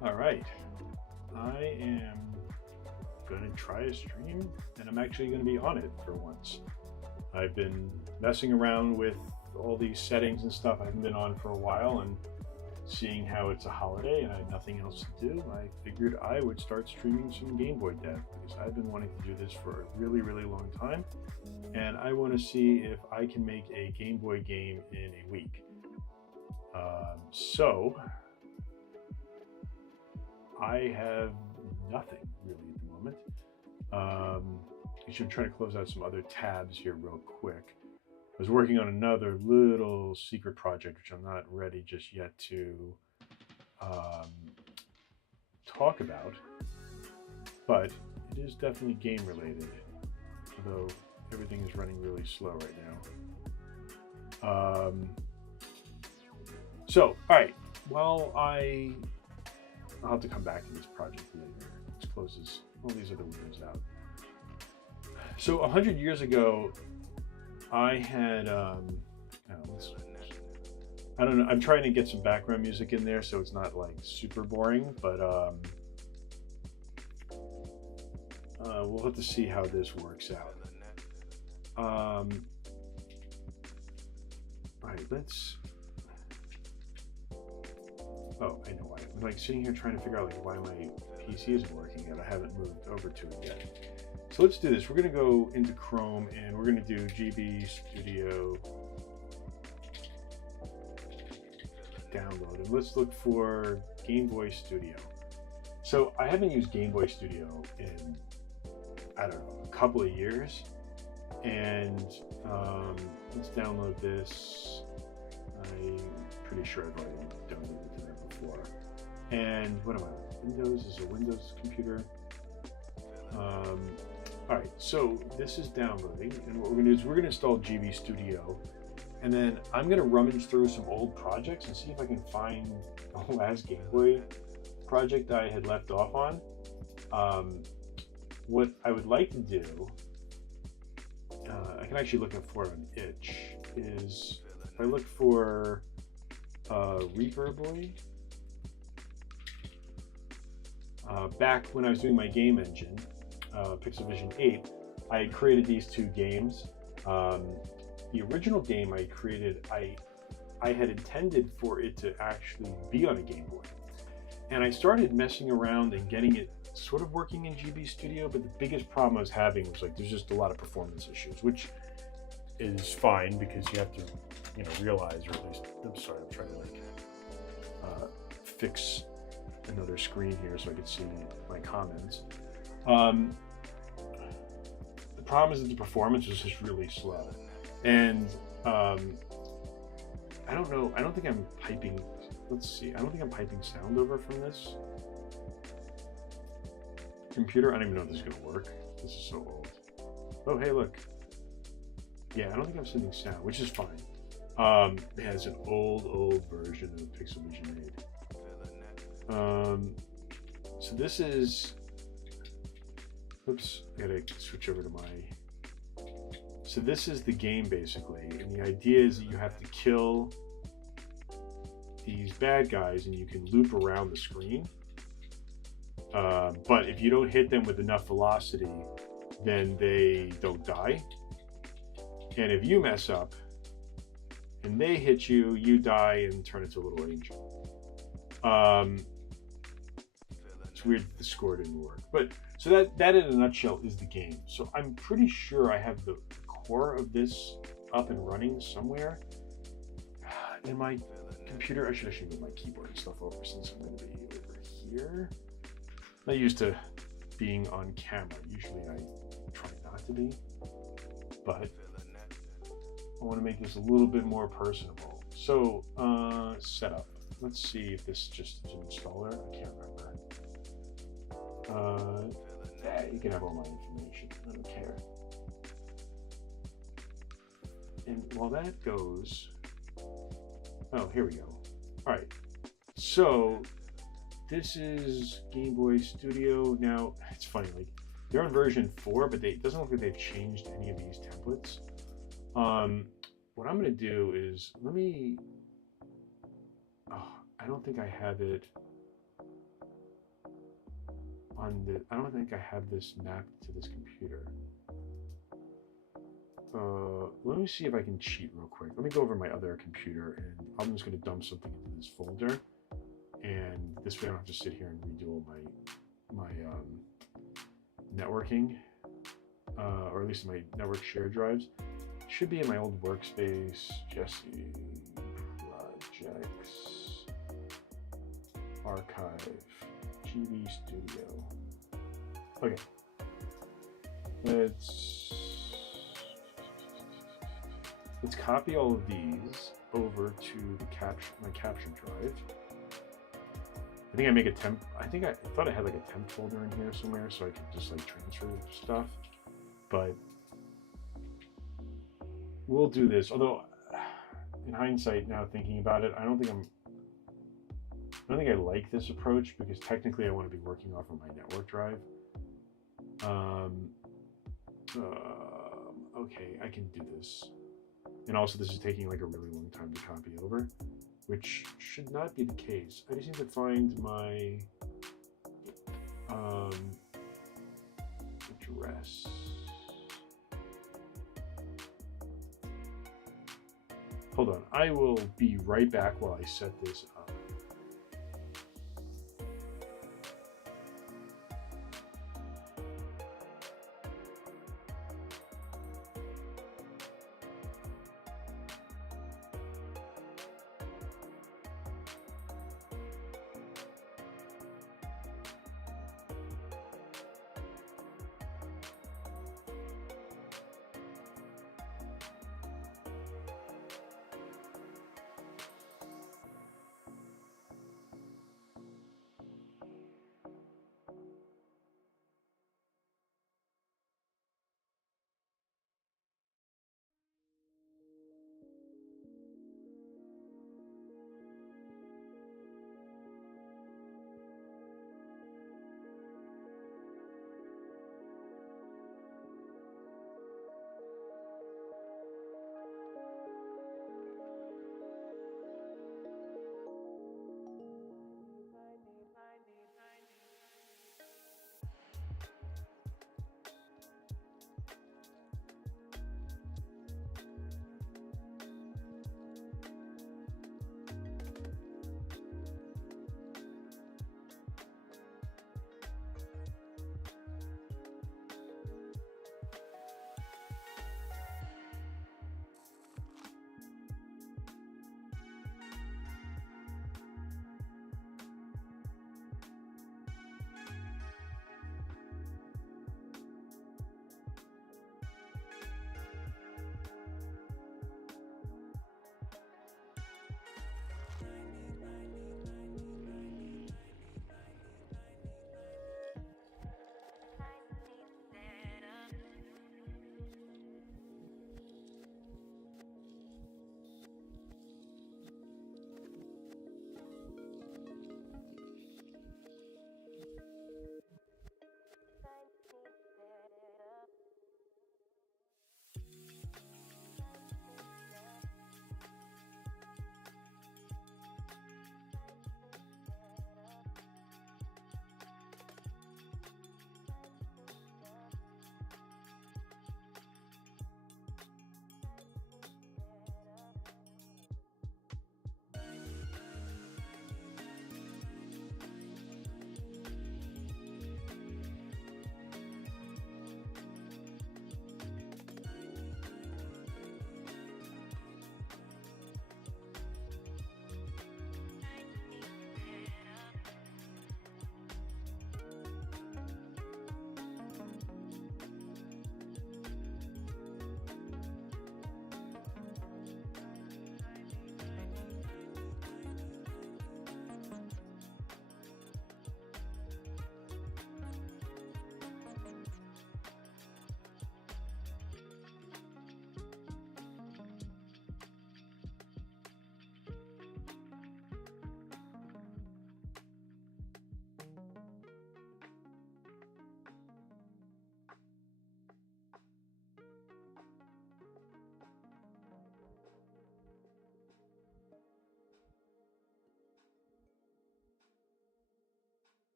All right, I am gonna try a stream and I'm actually gonna be on it for once. I've been messing around with all these settings and stuff. I haven't been on for a while, and seeing how it's a holiday and I had nothing else to do, I figured I would start streaming some Gameboy Dev because I've been wanting to do this for a really, really long time. And I want to see if I can make a Game Boy game in a week. So I have nothing really at the moment. I should try to close out some other tabs here real quick. I was working on another little secret project, which I'm not ready just yet to um, talk about, but it is definitely game related, although everything is running really slow right now. All right, well, I'll have to come back to this project later. Let's close all these other windows out. So 100 years ago, I had, I don't know, I'm trying to get some background music in there so it's not like super boring, but we'll have to see how this works out. All right, oh, I know why. I'm like sitting here trying to figure out like why my PC isn't working yet. I haven't moved over to it yet. So let's do this. We're gonna go into Chrome and we're gonna do GB Studio download, and let's look for Game Boy Studio. So I haven't used Game Boy Studio in, I don't know, a couple of years, and let's download this. I'm pretty sure I've already downloaded it to there before. And what am I? Windows is a Windows computer. All right, so this is downloading, and what we're gonna do is we're gonna install GB Studio, and then I'm gonna rummage through some old projects and see if I can find the last Game Boy project I had left off on. What I would like to do, I can actually look for it on itch, is if I look for Reaper Boy, back when I was doing my game engine, Pixelvision 8, I created these two games. The original game I created, I had intended for it to actually be on a Game Boy. And I started messing around and getting it sort of working in GB Studio, but the biggest problem I was having was like there's just a lot of performance issues, which is fine because you have to, realize, or at least, I'm sorry, I'm trying to fix another screen here so I can see my comments. The problem is that the performance is just really slow, and I don't know. I don't think I'm piping. Let's see. I don't think I'm piping sound over from this computer. I don't even know if this is gonna work. This is so old. Oh, hey, look. Yeah, I don't think I'm sending sound, which is fine. Yeah, it's an old version of Pixelvision 8. So this is. Oops, I gotta switch over to my. So this is the game basically, and the idea is that you have to kill these bad guys and you can loop around the screen. But if you don't hit them with enough velocity, then they don't die. And if you mess up and they hit you, you die and turn into a little angel. It's weird that the score didn't work, but so that in a nutshell is the game. So I'm pretty sure I have the core of this up and running somewhere in my computer. I should actually move my keyboard and stuff over since I'm going to be over here. I'm not used to being on camera. Usually I try not to be, but I want to make this a little bit more personable. So setup. Let's see if this just is an installer. I can't remember. Yeah, you can have all my information. I don't care. And while that goes, oh, here we go. All right. So this is Game Boy Studio. Now it's funny, like they're on version 4, but it doesn't look like they've changed any of these templates. What I'm going to do is let me. Oh, I don't think I have it. on the, I don't think I have this mapped to this computer. Let me see if I can cheat real quick. Let me go over my other computer, and I'm just going to dump something into this folder, and this way I don't have to sit here and redo all my networking, or at least my network share drives. It should be in my old workspace. Jesse projects archive GB Studio. Okay, let's copy all of these over to the my capture drive. I think I make a temp. I thought I had like a temp folder in here somewhere, so I could just like transfer stuff. But we'll do this. Although, in hindsight, now thinking about it, I don't think I like this approach, because technically I want to be working off of my network drive. Okay, I can do this. And also, this is taking like a really long time to copy over, which should not be the case. I just need to find my address. Hold on, I will be right back while I set this up.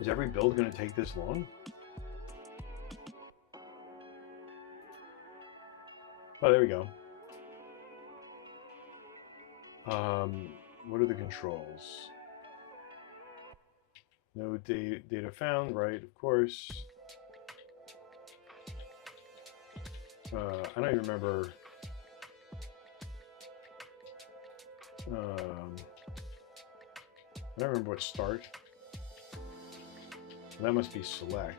Is every build going to take this long? Oh, there we go. What are the controls? No data found, right? Of course. I don't even remember. I don't remember what start. That must be select.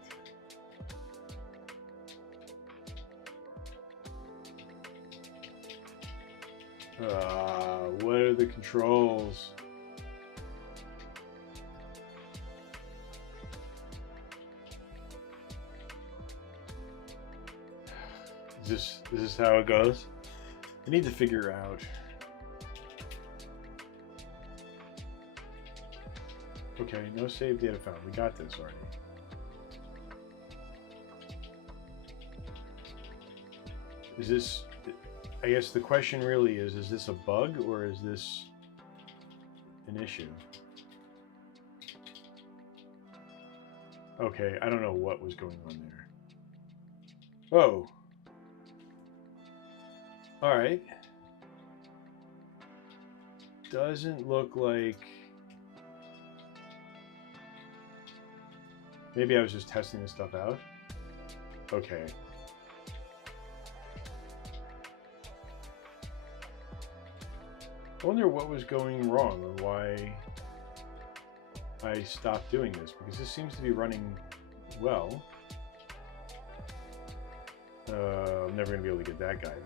What are the controls? Is this how it goes? I need to figure out. Okay, no save data found. We got this already. Is this, I guess the question really is this a bug or is this an issue? Okay, I don't know what was going on there. Oh. All right. Doesn't look like... Maybe I was just testing this stuff out. Okay. I wonder what was going wrong or why I stopped doing this, because this seems to be running well. I'm never going to be able to get that guy now.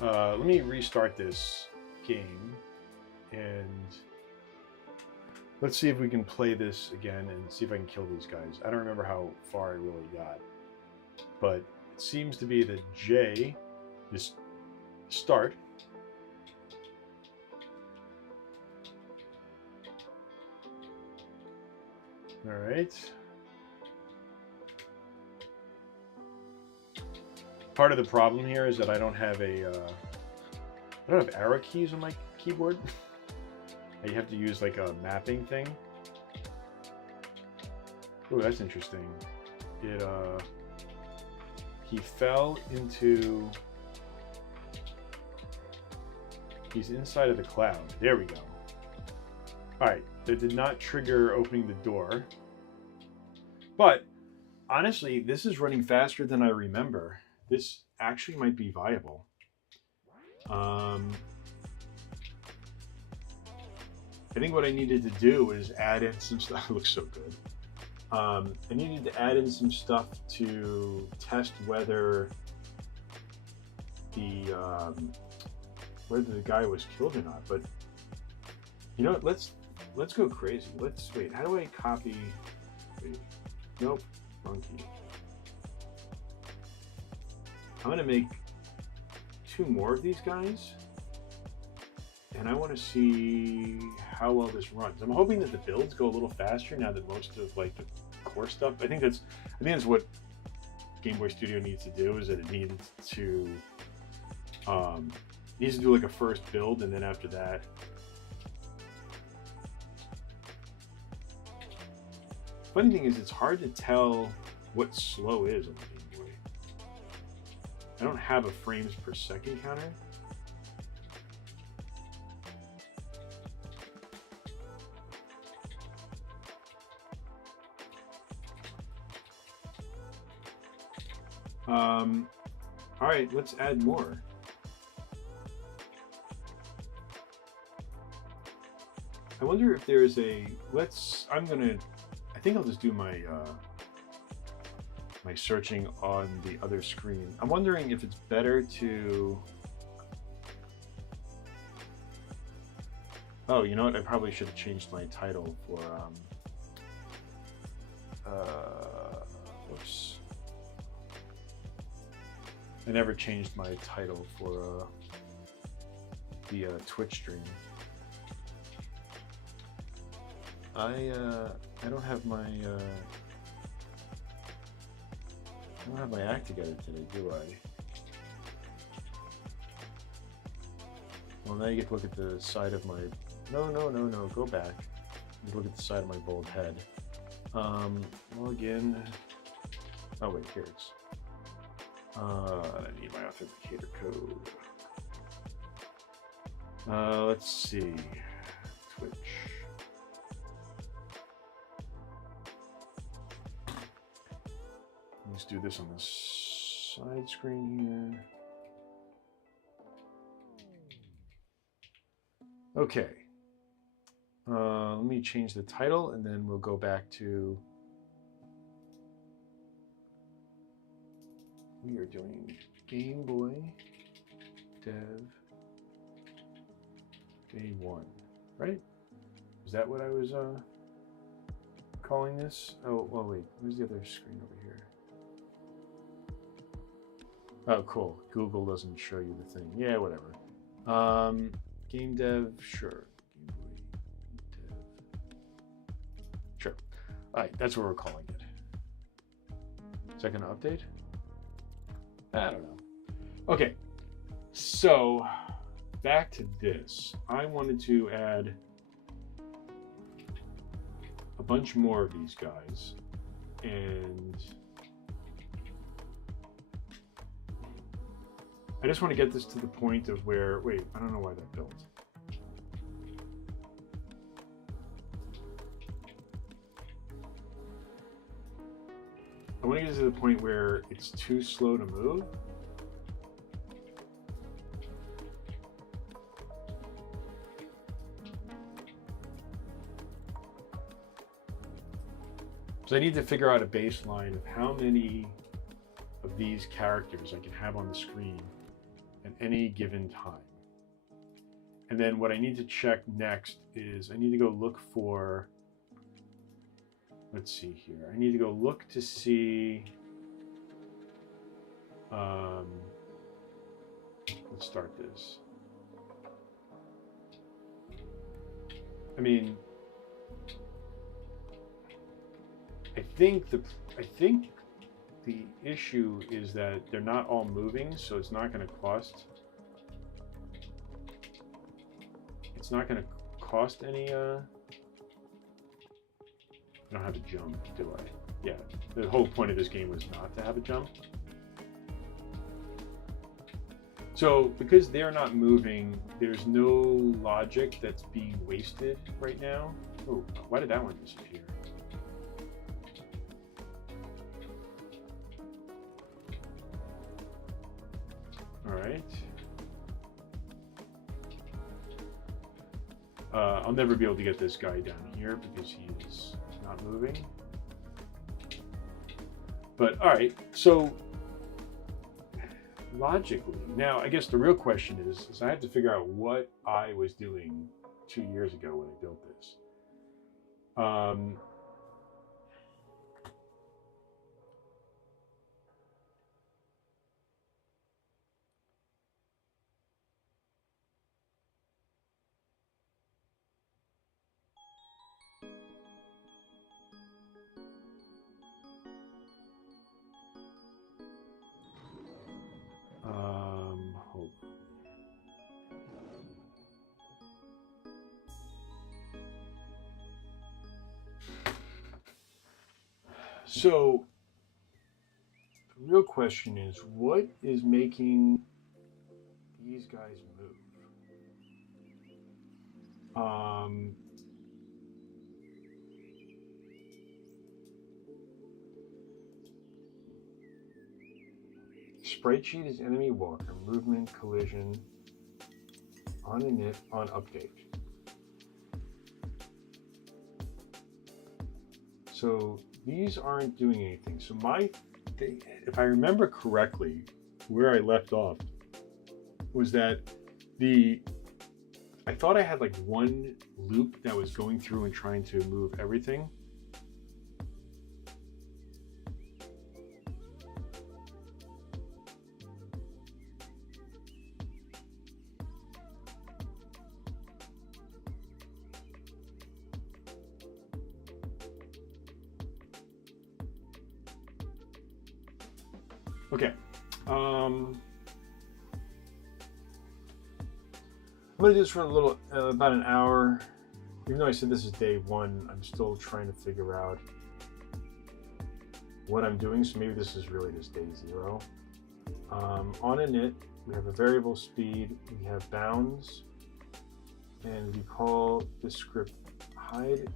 Let me restart this game and let's see if we can play this again and see if I can kill these guys. I don't remember how far I really got, but it seems to be that J is start. All right. Part of the problem here is that I don't have I don't have arrow keys on my keyboard. You have to use like a mapping thing. Oh, that's interesting. It he fell into... He's inside of the cloud. There we go. Alright, that did not trigger opening the door. But, honestly, this is running faster than I remember. This actually might be viable. I think what I needed to do is add in some stuff. It looks so good. I needed to add in some stuff to test whether the guy was killed or not. But you know what? Let's go crazy. Wait. How do I copy? Wait, nope. Wrong key. I'm gonna make 2 more of these guys. And I want to see how well this runs. I'm hoping that the builds go a little faster now that most of like the core stuff. I think that's what Gameboy Studio needs to do. Is that it needs to do like a first build, and then after that, funny thing is, it's hard to tell what slow is on the Game Boy. I don't have a frames per second counter. All right, let's add more. I wonder if there's a, I think I'll just do my my searching on the other screen. I'm wondering if it's better to, oh, you know what? I probably should have changed my title for, whoops. I never changed my title for the Twitch stream. I don't have my act together today, do I? Well, now you get to look at the side of my... No, go back. You look at the side of my bald head. Log in. Oh, wait, here it's... I need my authenticator code. Let's see. Twitch. Let's do this on the side screen here. Okay. Let me change the title and then we'll go back to... We are doing Gameboy Dev Day 1, right? Is that what I was calling this? Oh, well, wait. Where's the other screen over here? Oh, cool. Google doesn't show you the thing. Yeah, whatever. Game Dev, sure. Gameboy Dev. Sure. All right, that's what we're calling it. Is that going to update? I don't know. Okay, so back to this. I wanted to add a bunch more of these guys, and I just want to get this to the point of where, wait, I don't know why that built. I want to get to the point where it's too slow to move. So I need to figure out a baseline of how many of these characters I can have on the screen at any given time. And then what I need to check next is I need to go look for, let's see here. I need to go look to see, let's start this. I mean, I think the issue is that they're not all moving, so it's not going to cost. It's not going to cost any. I don't have a jump, do I? Yeah, the whole point of this game was not to have a jump. So because they're not moving, there's no logic that's being wasted right now. Oh, why did that one disappear? All right. I'll never be able to get this guy down here because he is not moving. But all right, so logically, now I guess the real question is I have to figure out what I was doing 2 years ago when I built this. Hold on. So the real question is, what is making these guys move? Sprite sheet is enemy walker, movement, collision, on init, on update. So these aren't doing anything. So if I remember correctly, where I left off was that I thought I had like one loop that was going through and trying to move everything. Okay. I'm gonna do this for a little, about an hour. Even though I said this is day one, I'm still trying to figure out what I'm doing. So maybe this is really just day zero. On init, we have a variable speed, we have bounds, and we call this script hide.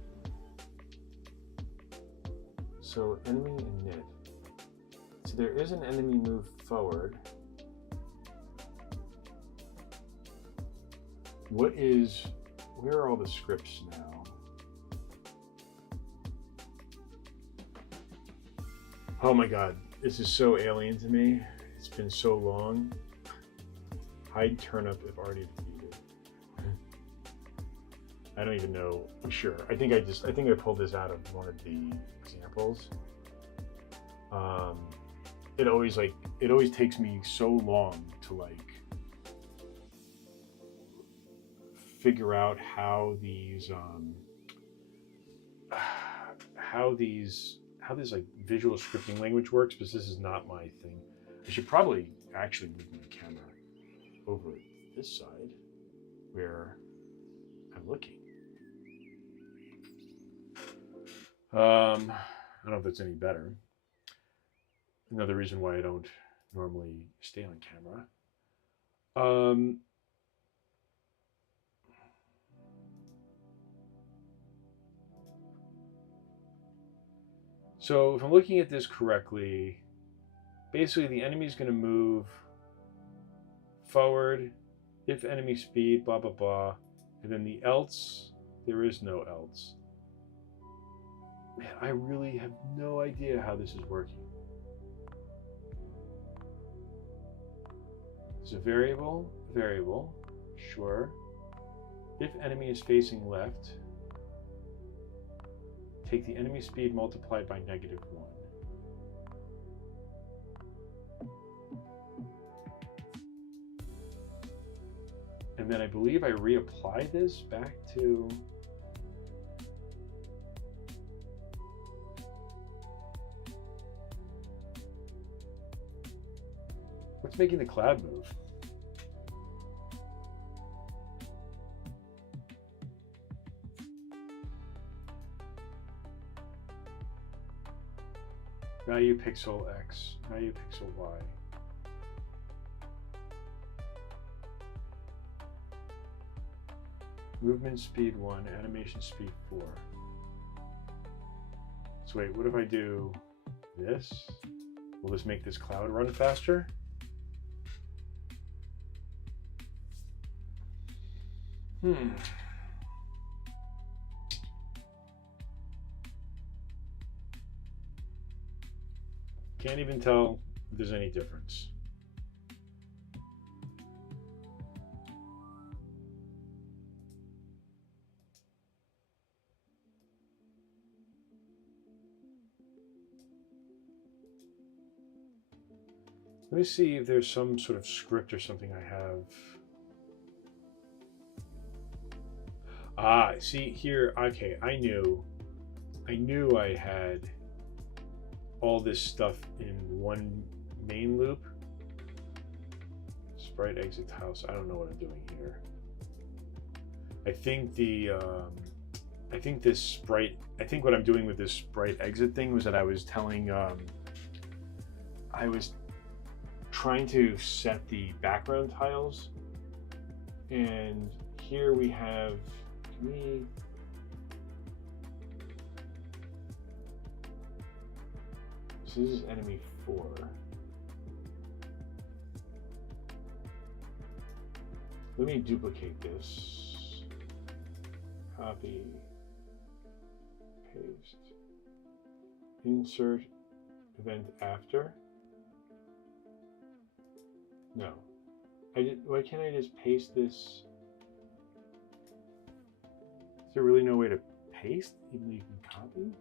So enemy init. So there is an enemy move forward. Where are all the scripts now? Oh my God, this is so alien to me. It's been so long. Hide turnip if already defeated. I don't even know. Sure. I think I pulled this out of one of the examples. It always takes me so long to like figure out how this like visual scripting language works, because this is not my thing. I should probably actually move my camera over this side where I'm looking. I don't know if that's any better. Another reason why I don't normally stay on camera. So if I'm looking at this correctly, basically the enemy's going to move forward if enemy speed, blah, blah, blah. And then the else, there is no else. Man, I really have no idea how this is working. There's a variable, sure. If enemy is facing left, take the enemy speed multiplied by -1. And then I believe I reapply this back to what's making the cloud move? Value pixel X, value pixel Y. Movement speed 1, animation speed 4. So wait, what if I do this? Will this make this cloud run faster? Can't even tell if there's any difference. Let me see if there's some sort of script or something I have. Ah, see here, okay, I knew I had all this stuff in one main loop. Sprite exit house, I don't know what I'm doing here. I think what I'm doing with this sprite exit thing was that I was telling, I was trying to set the background tiles, and here we have, so this is enemy 4. Let me duplicate this. Copy, paste, insert event after. No, why can't I just paste this? Is there really no way to paste, even though you can copy?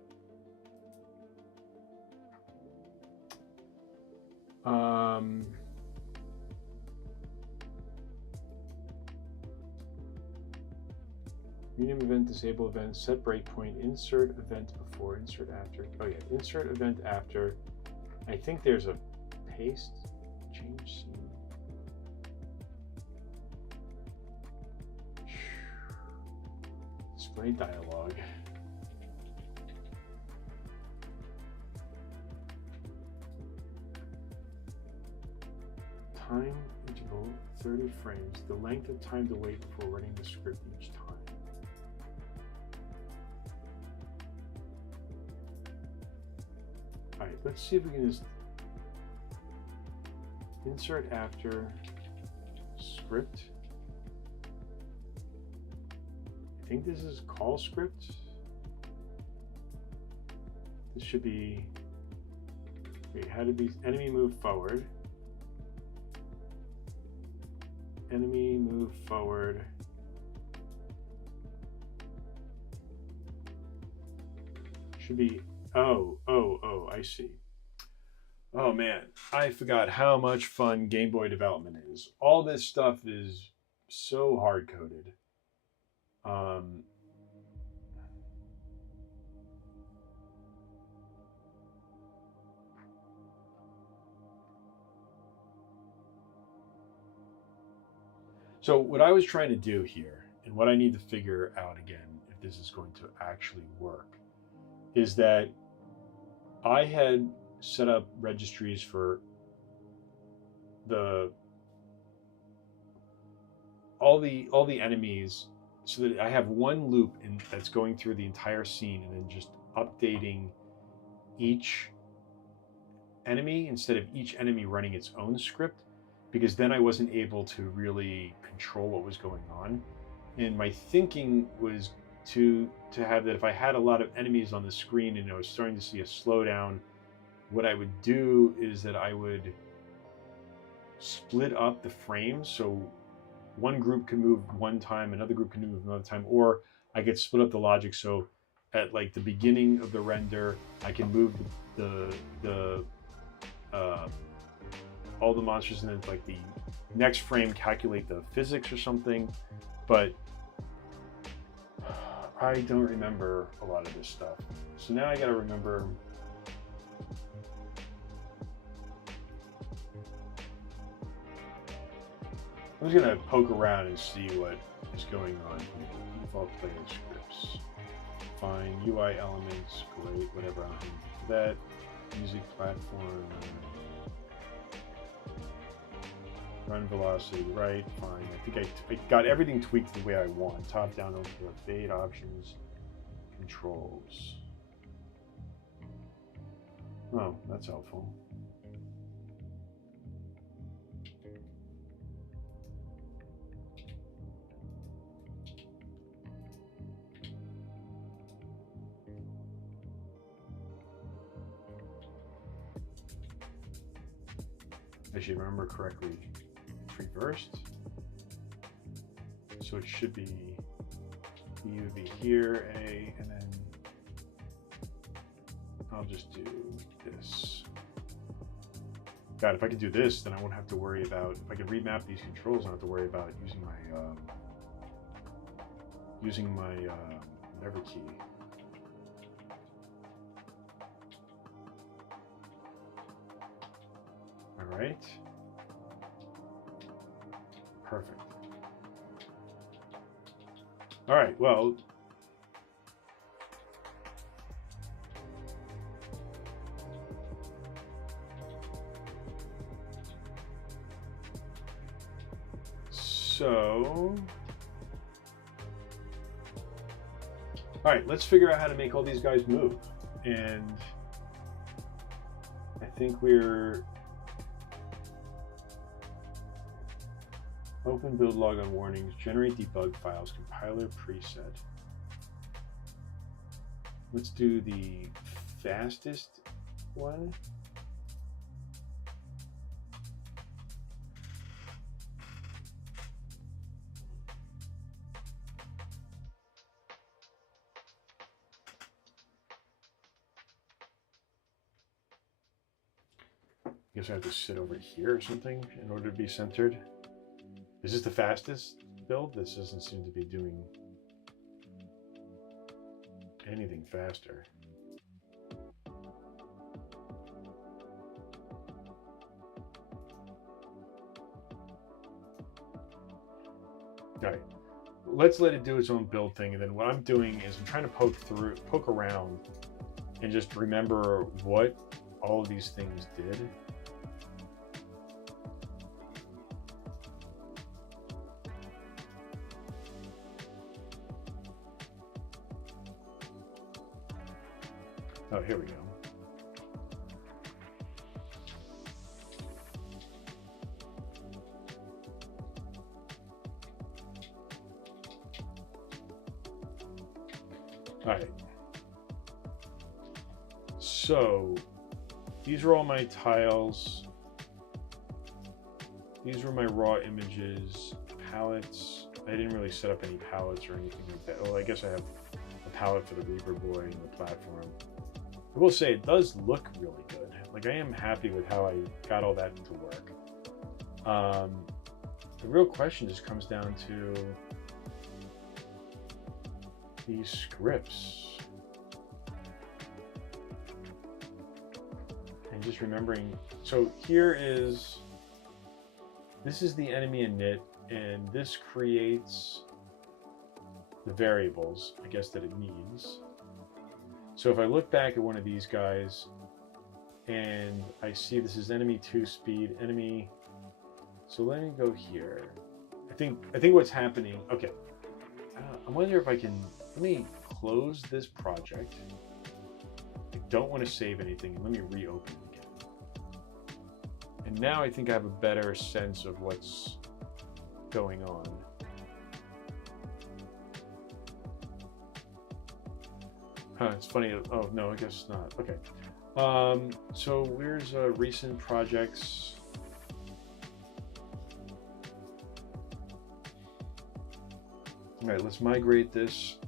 Medium event, disable event, set breakpoint, insert event before, insert after. Oh yeah, insert event after. I think there's a paste, change scene. Display dialogue. Time interval 30 frames. The length of time to wait before running the script each time. Alright, let's see if we can just insert after script. I think this is call script. This should be, wait, how did these, enemy move forward. Enemy move forward. Should be, oh, I see. Oh man, I forgot how much fun Game Boy development is. All this stuff is so hard-coded. So what I was trying to do here, and what I need to figure out again, if this is going to actually work, is that I had set up registries for all the enemies, so that I have one loop that's going through the entire scene and then just updating each enemy instead of each enemy running its own script, because then I wasn't able to really control what was going on. And my thinking was to have that if I had a lot of enemies on the screen and I was starting to see a slowdown, what I would do is that I would split up the frames, so one group can move one time, another group can move another time, or I could split up the logic so at like the beginning of the render I can move all the monsters, and then like the next frame calculate the physics or something. But I don't remember a lot of this stuff, so now I gotta remember. I'm just gonna poke around and see what is going on here. Default playing scripts. Fine. UI elements, great, whatever. I'm for that. Music platform. Run velocity, right, fine. I think I got everything tweaked the way I want. Top down, over fade options, controls. Oh, that's helpful. If I remember correctly, it's reversed. So it should be E would be here, A, and then I'll just do this. God, if I could do this, then I won't have to worry about, if I could remap these controls, I don't have to worry about using my whatever key. All right. Perfect. All right, well, so, all right, let's figure out how to make all these guys move. And I think we're open build log on warnings, generate debug files, compiler preset. Let's do the fastest one. I guess I have to sit over here or something in order to be centered. Is this the fastest build? This doesn't seem to be doing anything faster. All right, let's let it do its own build thing. And then what I'm doing is I'm trying to poke around and just remember what all of these things did. Oh, here we go. All right. So these are all my tiles. These were my raw images, palettes. I didn't really set up any palettes or anything like that. Oh, I guess I have a palette for the Reaper Boy and the platform. I will say it does look really good. Like, I am happy with how I got all that to work. The real question just comes down to these scripts. And just remembering, so this is the enemy init, and this creates the variables, I guess, that it needs. So if I look back at one of these guys and I see this is enemy 2 speed, enemy, so let me go here. I think what's happening, okay, I wonder if I can, let me close this project. I don't want to save anything. Let me reopen it again. And now I think I have a better sense of what's going on. It's funny. Oh, no, I guess not. Okay. So where's recent projects? All right, let's migrate this.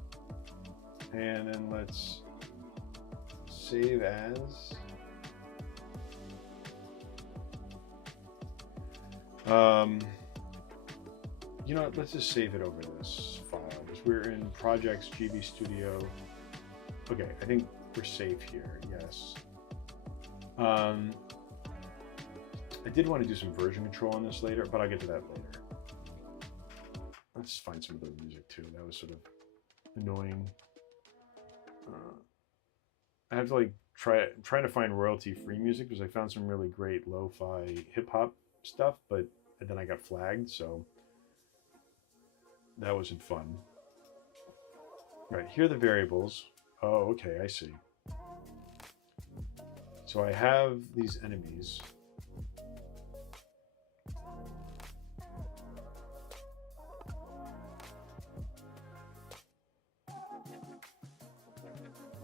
And then let's save as. You know what, let's just save it over this file because we're in Projects GB Studio. Okay, I think we're safe here, yes. I did want to do some version control on this later, but I'll get to that later. Let's find some of the music too. That was sort of annoying. I have to like trying to find royalty-free music because I found some really great lo-fi hip-hop stuff, but then I got flagged, so that wasn't fun. All right, here are the variables. Oh, okay, I see. So I have these enemies.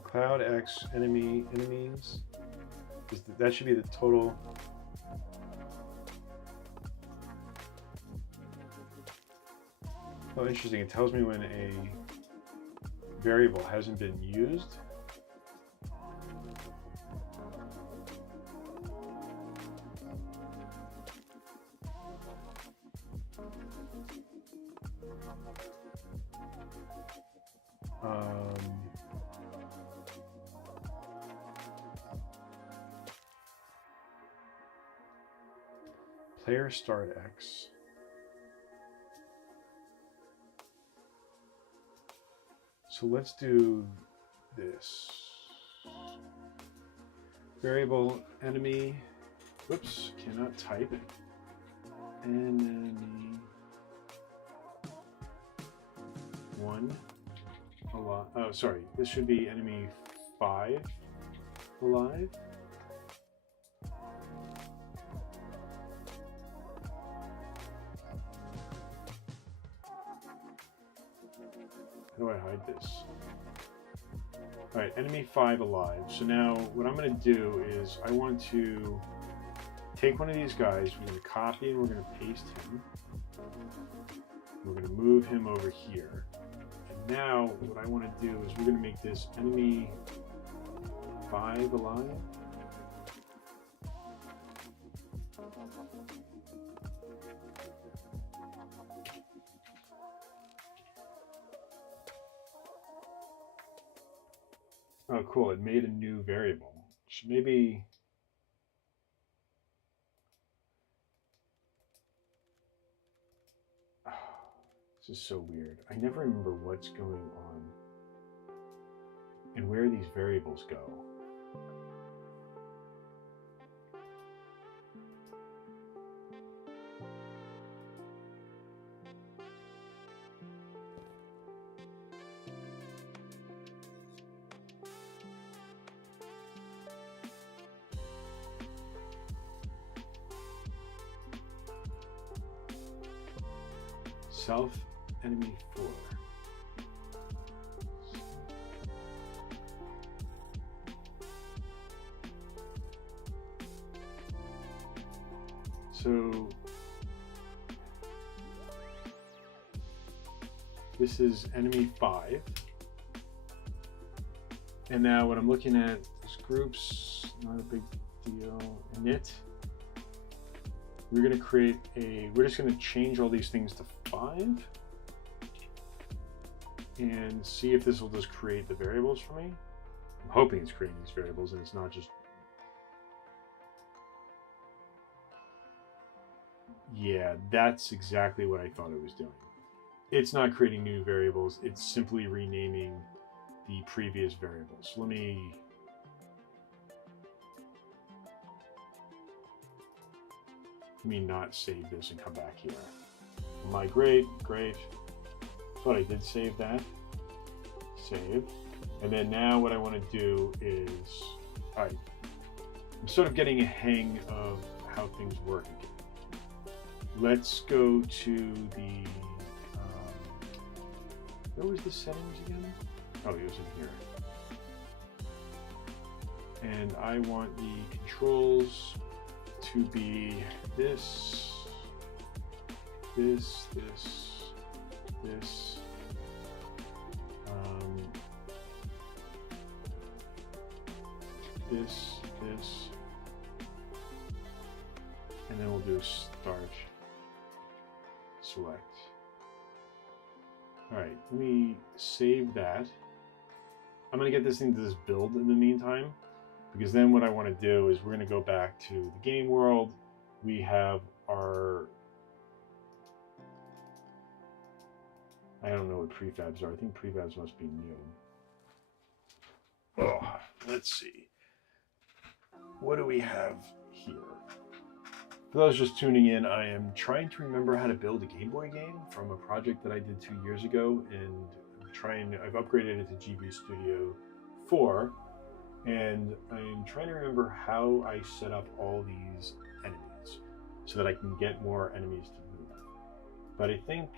Cloud X enemies. That should be the total. Oh, interesting. It tells me when a variable hasn't been used. Player start X. So let's do this. Variable enemy. Whoops, cannot type it. Enemy 1 alive. Oh, sorry. This should be enemy 5 alive. How do I hide this? All right, enemy 5 alive. So now what I'm going to do is I want to take one of these guys. We're going to copy and we're going to paste him. We're going to move him over here. And now what I want to do is we're going to make this enemy 5 alive. Oh, cool. It made a new variable. So maybe... This is so weird. I never remember what's going on and where these variables go. Self enemy 4. So this is enemy 5. And now what I'm looking at is groups, not a big deal. Init. We're going to create we're just going to change all these things to 5 and see if this will just create the variables for me. I'm hoping it's creating these variables and it's not just... Yeah, that's exactly what I thought it was doing. It's not creating new variables, it's simply renaming the previous variables. Let me not save this and come back here. Migrate, great. Thought I did save that. Save. And then now what I want to do is, all right, I'm sort of getting a hang of how things work again. Let's go to the, where was the settings again? Oh, it was in here. And I want the controls to be this, this, and then we'll do start, select. All right, let me save that. I'm gonna get this thing to this build in the meantime, because then what I want to do is we're gonna go back to the game world. We have our, I don't know what prefabs are. I think prefabs must be new. Oh, let's see. What do we have here? For those just tuning in, I am trying to remember how to build a Game Boy game from a project that I did 2 years ago, and I've upgraded it to GB Studio 4, and I'm trying to remember how I set up all these enemies so that I can get more enemies to move. But I think,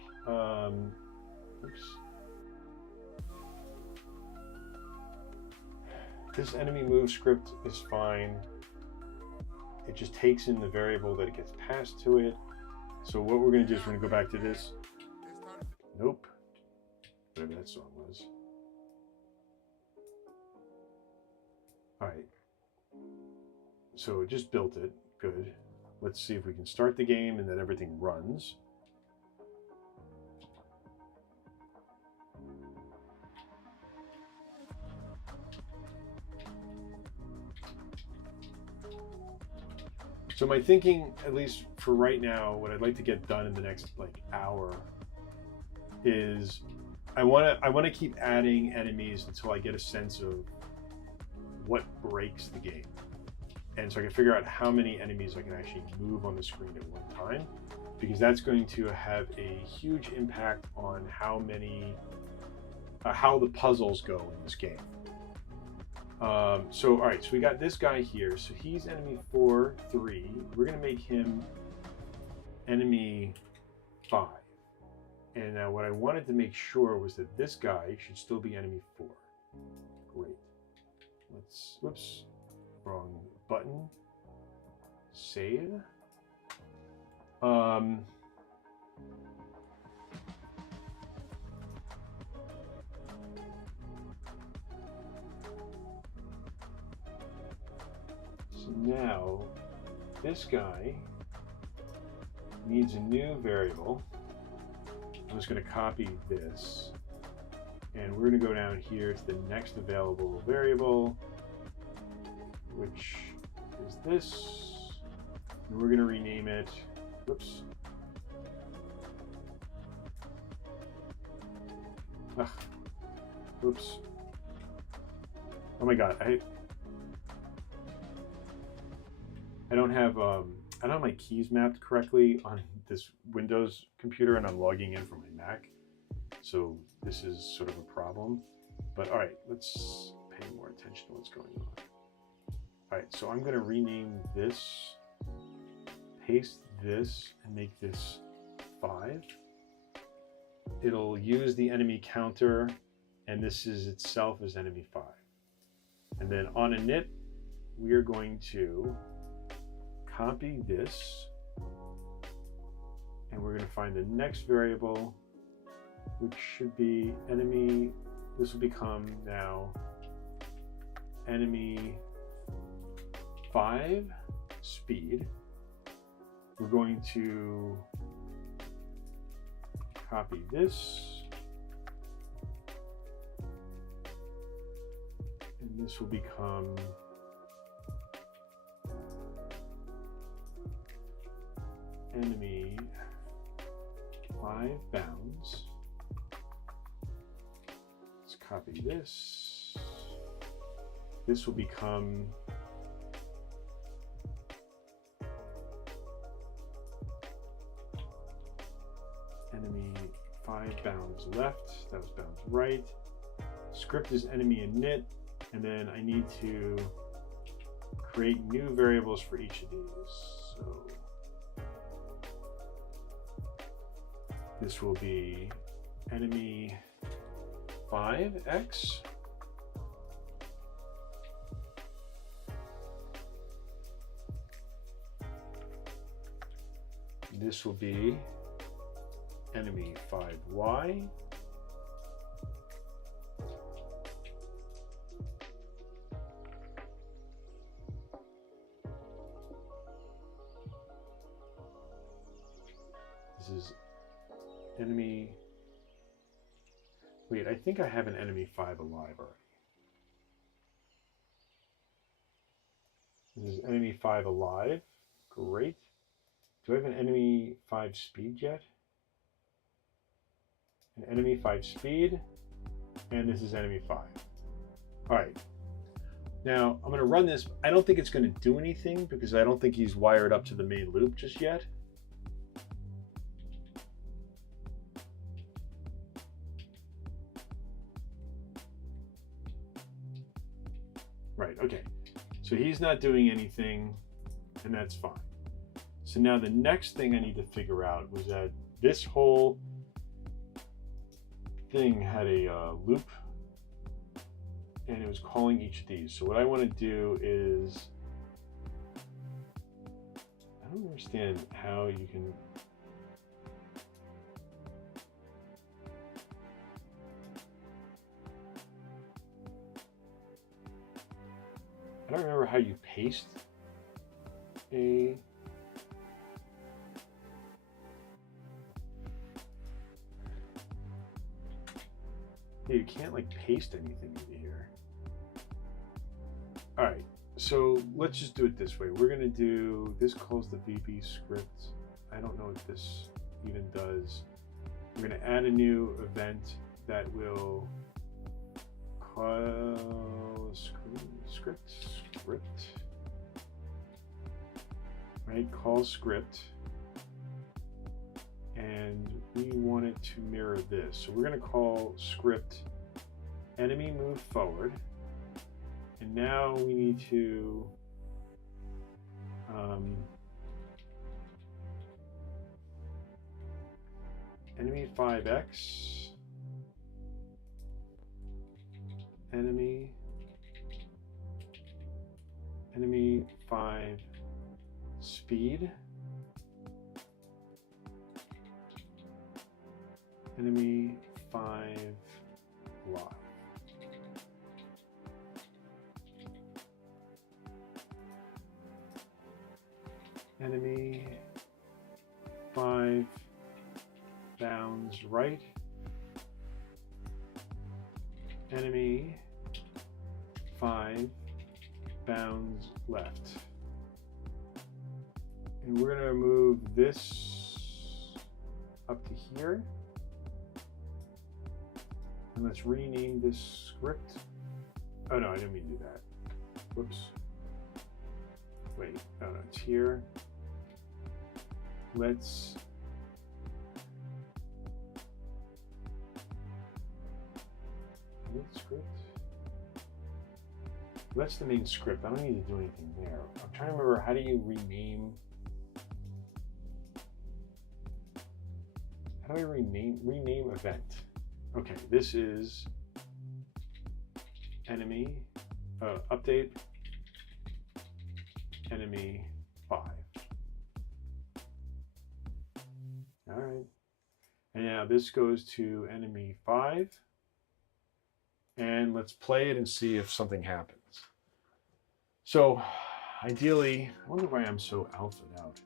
oops. This enemy move script is fine. It just takes in the variable that it gets passed to it. So what we're going to do is we're going to go back to this. Nope. Whatever that song was. All right. So it just built it. Good. Let's see if we can start the game and then everything runs. So my thinking, at least for right now, what I'd like to get done in the next hour is I want to keep adding enemies until I get a sense of what breaks the game. And so I can figure out how many enemies I can actually move on the screen at one time, because that's going to have a huge impact on how the puzzles go in this game. So, all right, so we got this guy here. So he's enemy 4, 3. We're going to make him enemy 5. And now what I wanted to make sure was that this guy should still be enemy 4. Great. Let's, whoops, wrong button. Save. So now this guy needs a new variable. I'm just going to copy this, and we're going to go down here to the next available variable, which is this, and we're going to rename it, whoops, Ugh. Oops. Oh my god, I don't have my keys mapped correctly on this Windows computer, and I'm logging in from my Mac. So this is sort of a problem. But all right, let's pay more attention to what's going on. All right, so I'm going to rename this, paste this, and make this 5. It'll use the enemy counter, and this is itself as enemy 5. And then on init, we are going to copy this, and we're going to find the next variable, which should be enemy. This will become now enemy 5 speed. We're going to copy this, and this will become enemy 5 bounds. Let's copy this. This will become enemy 5 bounds left. That was bounds right. Script is enemy init, and then I need to create new variables for each of these. So this will be enemy 5x. This will be enemy 5y. This is enemy. Wait, I think I have an enemy 5 alive already. This is enemy 5 alive. Great. Do I have an enemy 5 speed yet? An enemy 5 speed, and this is enemy 5. All right. Now I'm going to run this. I don't think it's going to do anything because I don't think he's wired up to the main loop just yet. Right, okay. So he's not doing anything, and that's fine. So now the next thing I need to figure out was that this whole thing had a loop, and it was calling each of these. So what I want to do is, I don't understand how you can. I don't remember how you paste a. Yeah, you can't like paste anything into here. All right, so let's just do it this way. We're gonna do this calls the VB script. I don't know what this even does. We're gonna add a new event that will call script, right? Call script, and we want it to mirror this. So we're going to call script enemy move forward, and now we need to enemy 5x, enemy 5 speed, enemy 5 live. Enemy 5 bounds right. Enemy 5 bounds left. And we're going to move this up to here. And let's rename this script. Oh no, I didn't mean to do that. Whoops. Wait, no, it's here. Let's script. That's the main script. I don't need to do anything there. I'm trying to remember, how do you rename? How do I rename event? Okay, this is enemy update enemy 5. All right, and now this goes to enemy 5, and let's play it and see if something happens. So ideally, I wonder why I'm so alphaed out.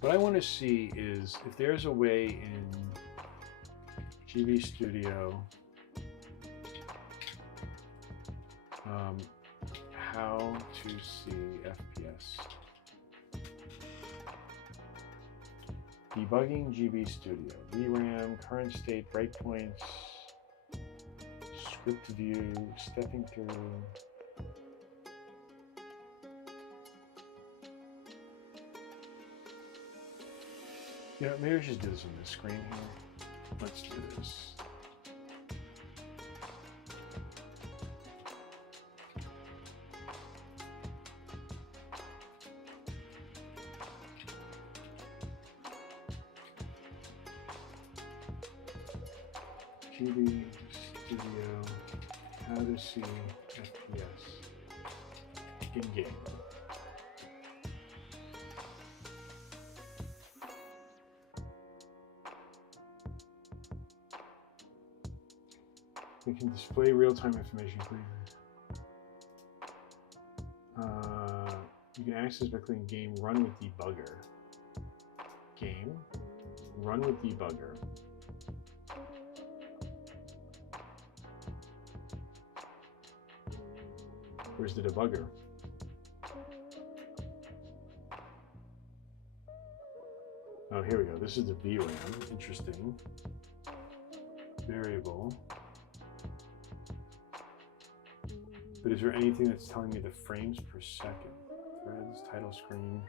What I want to see is if there's a way in GB Studio how to see FPS. Debugging GB Studio, VRAM, current state, breakpoints, script view, stepping through. You know, maybe I should do this on this screen here. Let's do this. GB Studio, how to see FPS in game. We can display real-time information clearly. You can access by clicking game, run with debugger. Game, run with debugger. Where's the debugger? Oh, here we go. This is the VRAM. Interesting. Variable. But is there anything that's telling me the frames per second? Threads, title screen.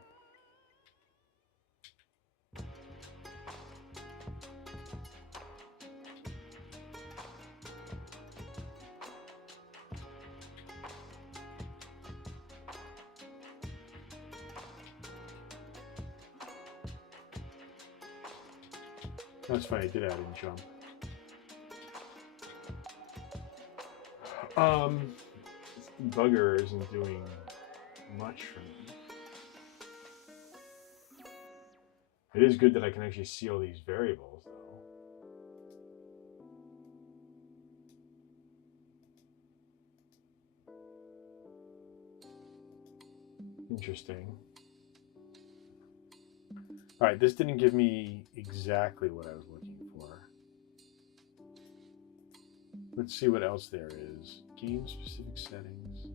That's fine, I did add in jump. Debugger isn't doing much for me. It is good that I can actually see all these variables, though. Interesting. All right, this didn't give me exactly what I was looking for. Let's see what else there is. Game specific settings.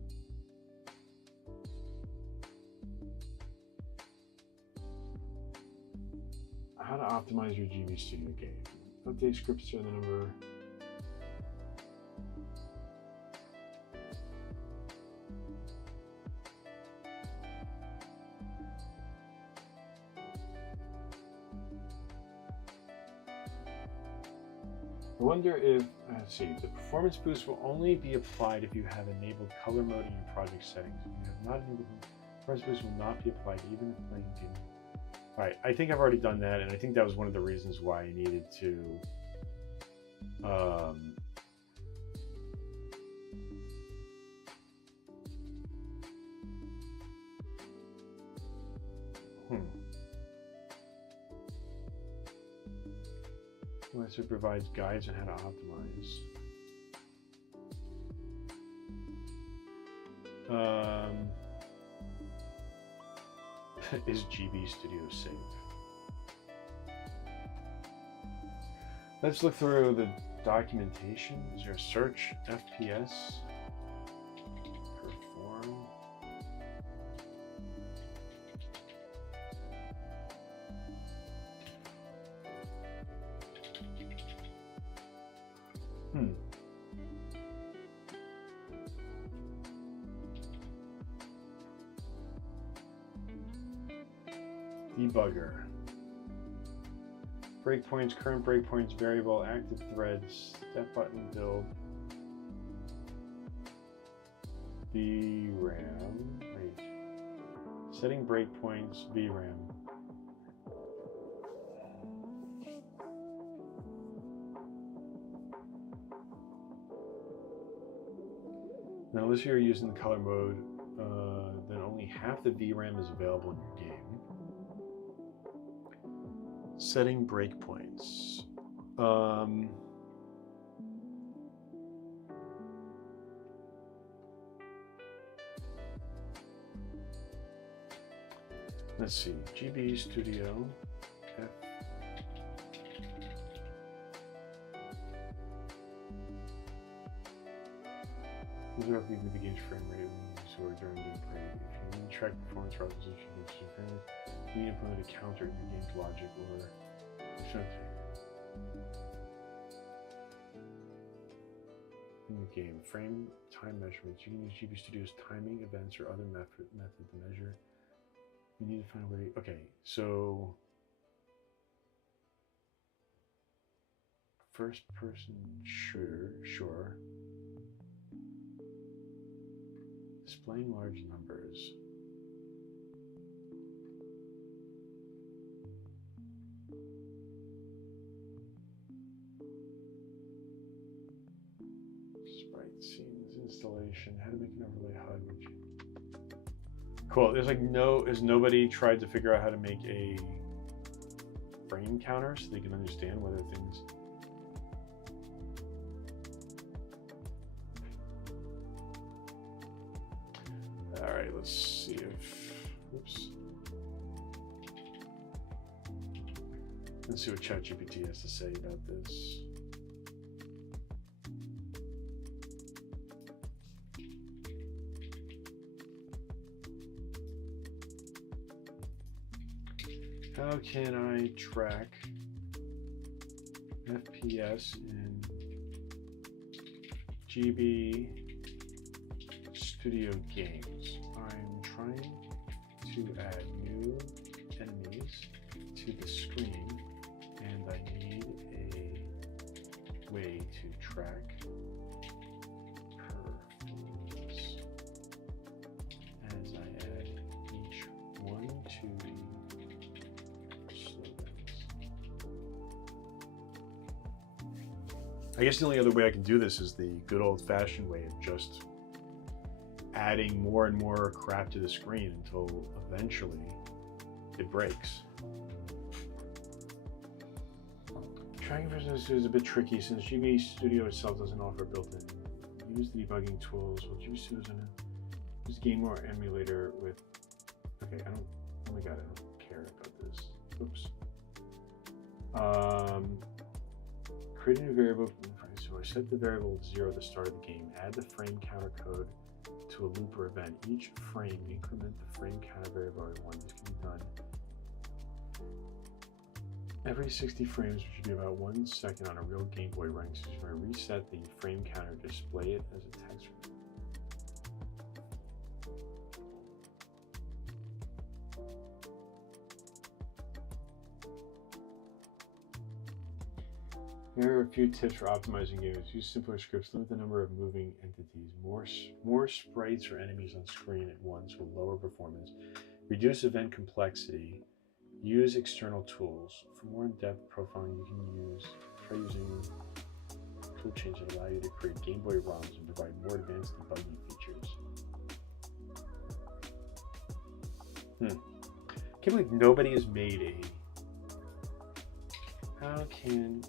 How to optimize your GB Studio game. Update scripts are the number. I wonder if, let's see, the performance boost will only be applied if you have enabled color mode in your project settings. If you have not enabled them, performance boost will not be applied even if playing game. All right, I think I've already done that, and I think that was one of the reasons why I needed to It provides guides on how to optimize. Is GB Studio safe? Let's look through the documentation. Is there a search FPS? Perform. Debugger. Breakpoints, current breakpoints, variable, active threads, step button build. VRAM. Wait. Setting breakpoints, VRAM. Now, unless you're using the color mode, then only half the VRAM is available in your game. Setting breakpoints. Let's see. GB Studio F. These are the game's frame rate or during gameplay. If you need to track performance resolution, you need to implement a counter in your game's logic or something. In the game, frame time measurements. You can use GB Studio's timing events or other method to measure. You need to find a way. Okay, so first person shooter, sure. Displaying large numbers. Sprite scenes installation. How to make an overlay HUD. Cool. There's has nobody tried to figure out how to make a frame counter so they can understand whether things. All right, let's see if. Oops. Let's see what ChatGPT has to say about this. How can I track FPS in GB Studio games? I'm trying to add new enemies to the screen, and I need a way to track performance as I add each one to I guess the only other way I can do this is the good old-fashioned way of just adding more and more crap to the screen until eventually it breaks. Tracking for this is a bit tricky since GB Studio itself doesn't offer built-in. Use the debugging tools. Well, GB Studio doesn't use Gameboy emulator with. Okay, I don't. Oh my god, I don't care about this. Oops. Create a new variable. So I set the variable to 0 at the start of the game. Add the frame counter code to a loop or event. Each frame, increment the frame counter variable by 1. This can be done every 60 frames, which would be about 1 second on a real Game Boy running. So you're going to reset the frame counter, display it as a text. Here are a few tips for optimizing games. Use simpler scripts. Limit the number of moving entities. More sprites or enemies on screen at once will lower performance. Reduce event complexity. Use external tools. For more in-depth profiling, you can try using tool chains that allow you to create Game Boy ROMs and provide more advanced debugging features. I can't believe nobody has made a. How can.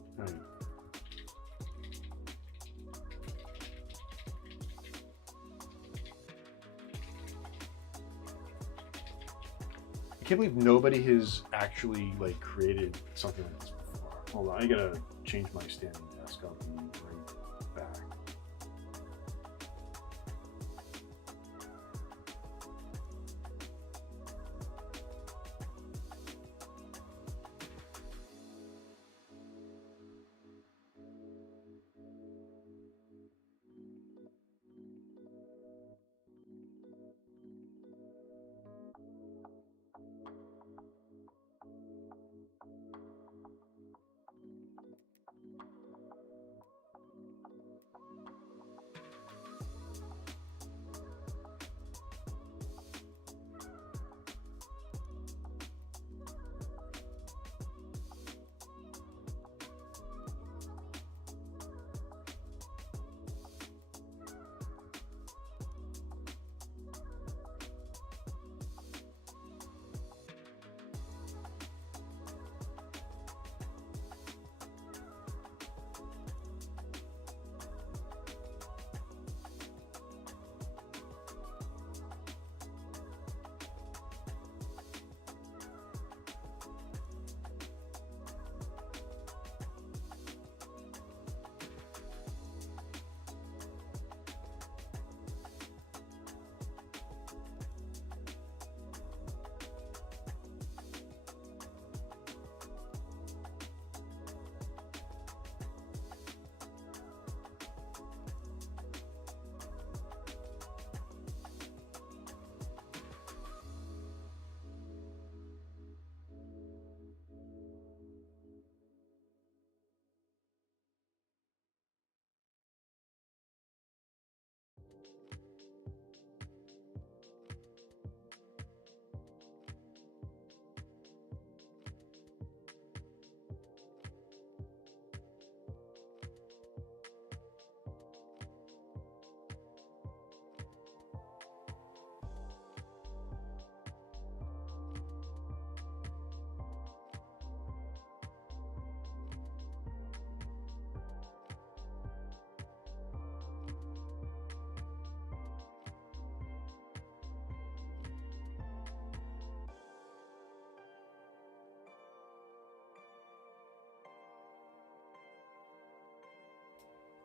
can't believe nobody has actually like created something like this before. Hold on, I gotta change my standing desk. I'll be right back.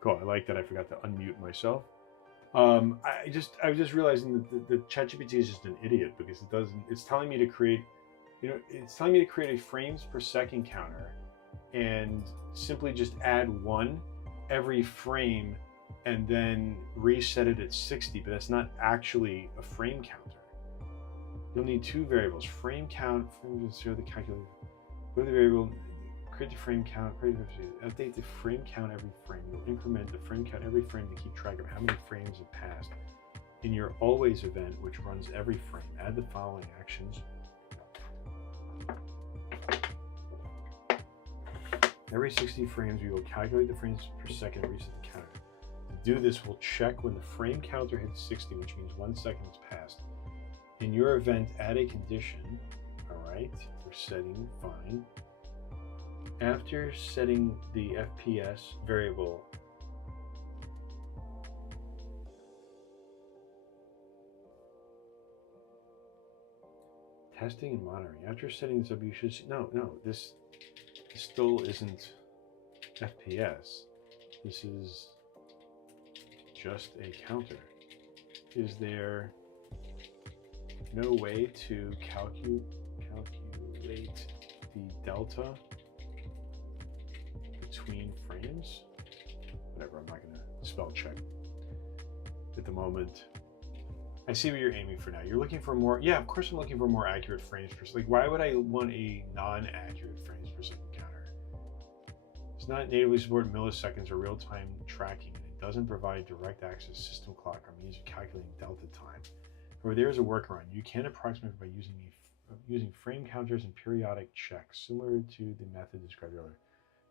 Cool. I like that. I forgot to unmute myself. I was just realizing that the ChatGPT is just an idiot because it doesn't. It's telling me to create, it's telling me to create a frames per second counter, and simply just add one every frame, and then reset it at 60. But that's not actually a frame counter. You'll need two variables: frame count, zero the calculator, with the variable. Create the frame count, update the frame count every frame. You'll increment the frame count every frame to keep track of how many frames have passed. In your always event, which runs every frame, add the following actions. Every 60 frames, we will calculate the frames per second and reset the counter. To do this, we'll check when the frame counter hits 60, which means 1 second has passed. In your event, add a condition. All right, we're setting fine. After setting the FPS variable, testing and monitoring. After setting this up, you should see, no, this still isn't FPS. This is just a counter. Is there no way to calculate the delta between frames? Whatever, I'm not gonna spell check at the moment. I see what you're aiming for now. You're looking for more, yeah, of course I'm looking for more accurate frames per second. Like, why would I want a non-accurate frames per second counter? It's not natively support milliseconds or real-time tracking, and it doesn't provide direct access system clock or means of calculating delta time. However, there is a workaround. You can approximate by using frame counters and periodic checks, similar to the method described earlier.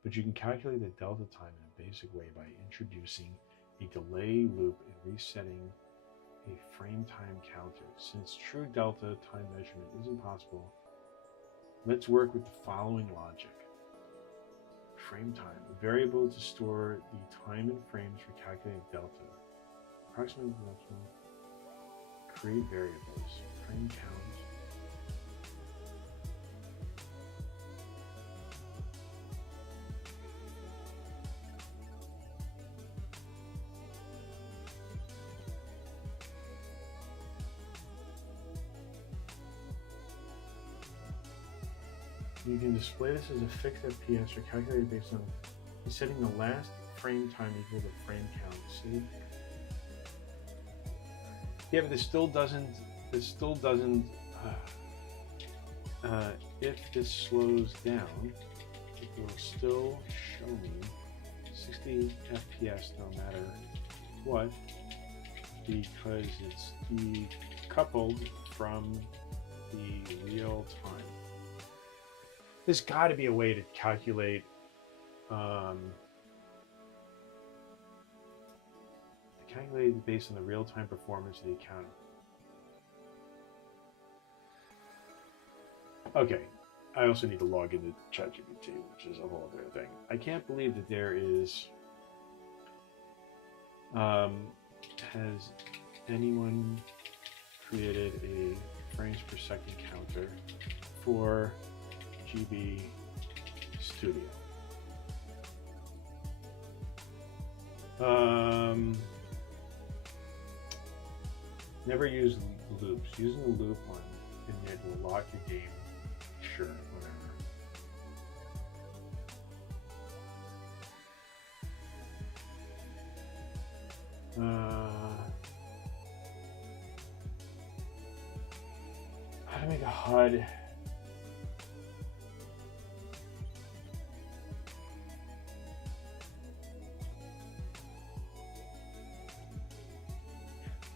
But you can calculate the delta time in a basic way by introducing a delay loop and resetting a frame time counter. Since true delta time measurement isn't possible, let's work with the following logic. Frame time, a variable to store the time in frames for calculating delta. Approximate delta, create variables, frame count, You can display this as a fixed FPS or calculated based on setting the last frame time equal to frame count. See? Yeah, but this still doesn't. If this slows down, it will still show me 60 FPS no matter what, because it's decoupled from the real time. There's got to be a way to calculate calculated based on the real-time performance of the account. Okay, I also need to log into ChatGPT, which is a whole other thing. I can't believe that there is. Has anyone created a frames per second counter for GB Studio? Never use loops. Using a loop on init will lock your game. Sure, whatever. How to make a HUD?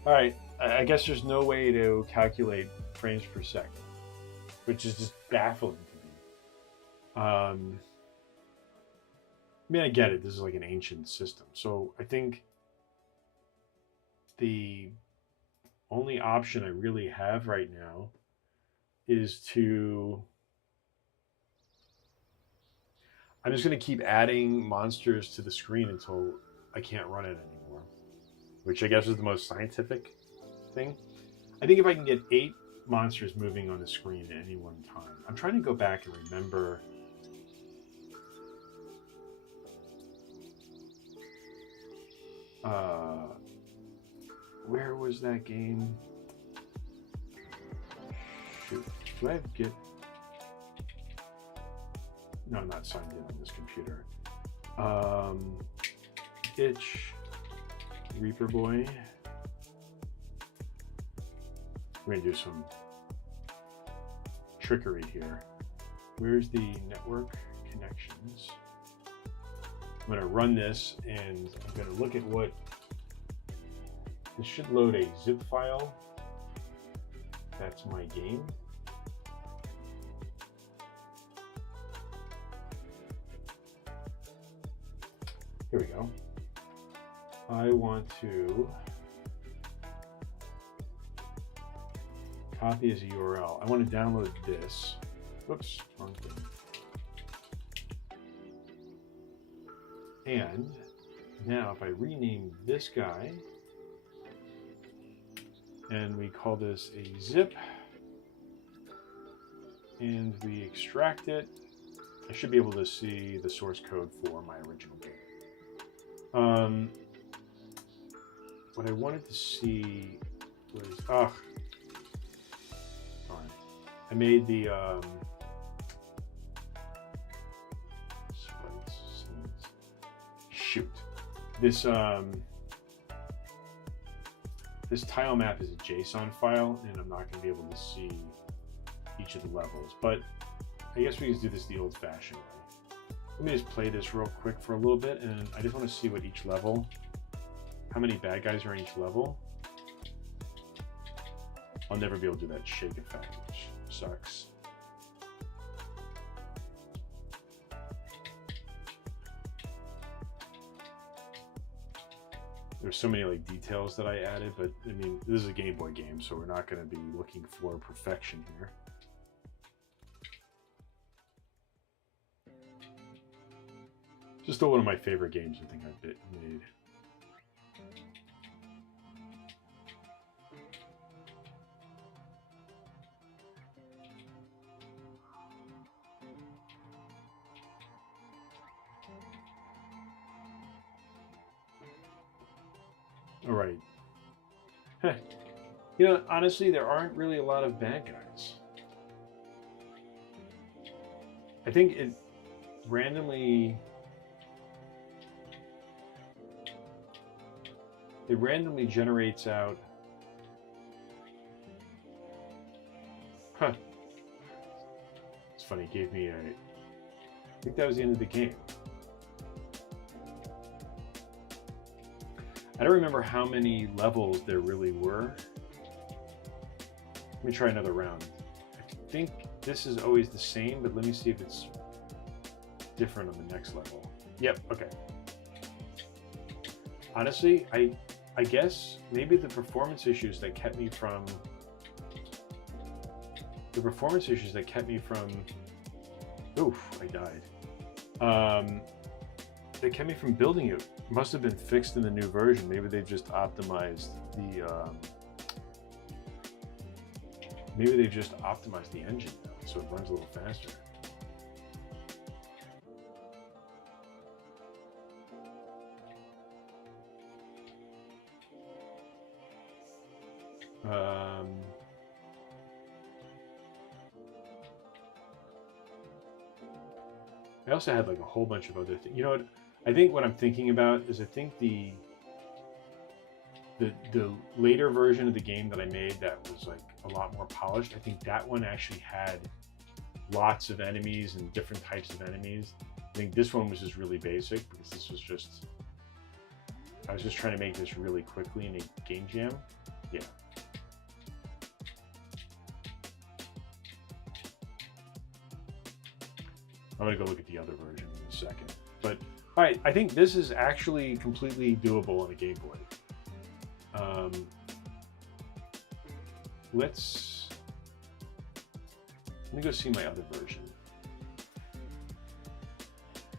All right, I guess there's no way to calculate frames per second, which is just baffling to me. I mean, I get it. This is like an ancient system. So I think the only option I really have right now is to... I'm just going to keep adding monsters to the screen until I can't run it anymore, which I guess is the most scientific thing. I think if I can get 8 monsters moving on the screen at any one time. I'm trying to go back and remember where was that game? Shoot. Do I get... No, I'm not signed in on this computer. Itch, Reaper Boy. We're gonna do some trickery here. Where's the network connections? I'm gonna run this and I'm gonna look at what... This should load a zip file. That's my game. Here we go. I want to copy as a URL. I want to download this. Whoops, wrong thing. And now if I rename this guy and we call this a zip and we extract it, I should be able to see the source code for my original game. What I wanted to see was, darn. I made the shoot. This this tile map is a JSON file, and I'm not going to be able to see each of the levels. But I guess we can do this the old-fashioned way. Let me just play this real quick for a little bit, and I just want to see what each level, how many bad guys are in each level. I'll never be able to do that shake effect, which sucks. There's so many like details that I added, but I mean, this is a Game Boy game, so we're not going to be looking for perfection here. Just still one of my favorite games I think I've made. All right. You know, honestly, there aren't really a lot of bad guys. I think it randomly generates out. Huh. It's funny. It gave me a. I think that was the end of the game. I don't remember how many levels there really were. Let me try another round. I think this is always the same, but let me see if it's different on the next level. Yep, okay. Honestly, I guess maybe the performance issues that kept me from oof, I died. That kept me from building it must have been fixed in the new version. Maybe they've just optimized the engine now, so it runs a little faster. I also had like a whole bunch of other things. You know what? I think what I'm thinking about is I think the later version of the game that I made that was like a lot more polished, I think that one actually had lots of enemies and different types of enemies. I think this one was just really basic because this was just, I was just trying to make this really quickly in a game jam. Yeah. I'm gonna go look at the other version in a second. But all right, I think this is actually completely doable on a Game Boy. Let me go see my other version.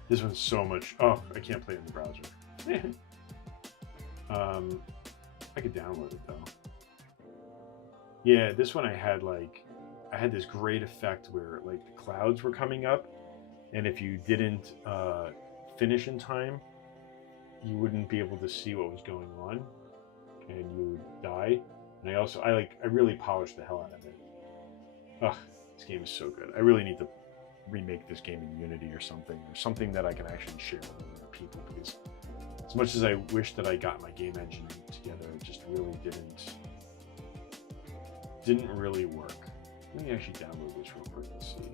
This one's so much. Oh, I can't play it in the browser. I could download it though. Yeah, this one I had this great effect where like the clouds were coming up, and if you didn't finish in time, you wouldn't be able to see what was going on, and you would die. And I really polished the hell out of it. Ugh, this game is so good. I really need to remake this game in Unity or something that I can actually share with other people, because as much as I wish that I got my game engine together, it just really didn't really work. Let me actually download this real quick and see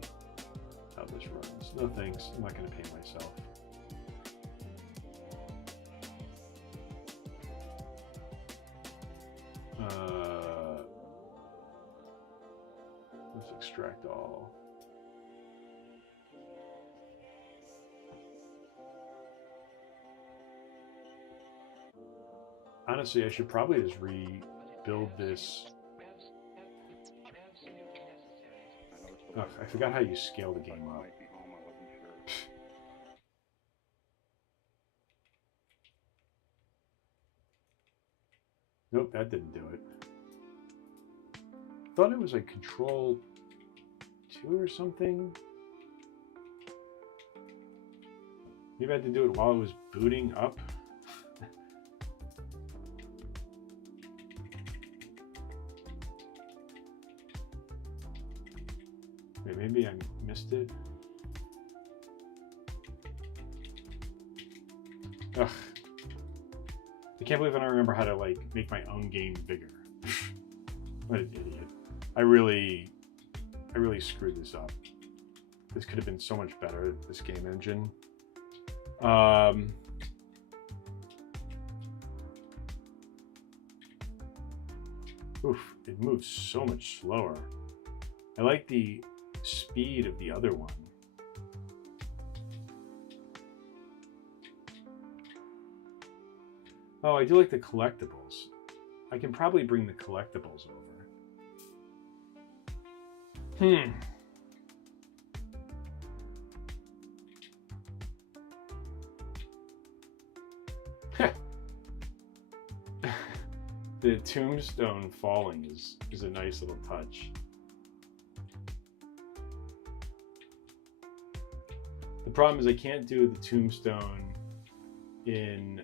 how this runs. No thanks, I'm not going to pay myself. Let's extract all. Honestly, I should probably just rebuild this. Ugh, I forgot how you scale the game up. Nope, that didn't do it. I thought it was like Control 2 or something. Maybe I had to do it while it was booting up. Wait, maybe I missed it. Ugh. I can't believe I don't remember how to like make my own game bigger. What an idiot. I really screwed this up. This could have been so much better, this game engine. Oof, it moves so much slower. I like the speed of the other one. Oh, I do like the collectibles. I can probably bring the collectibles over. The tombstone falling is a nice little touch. The problem is I can't do the tombstone in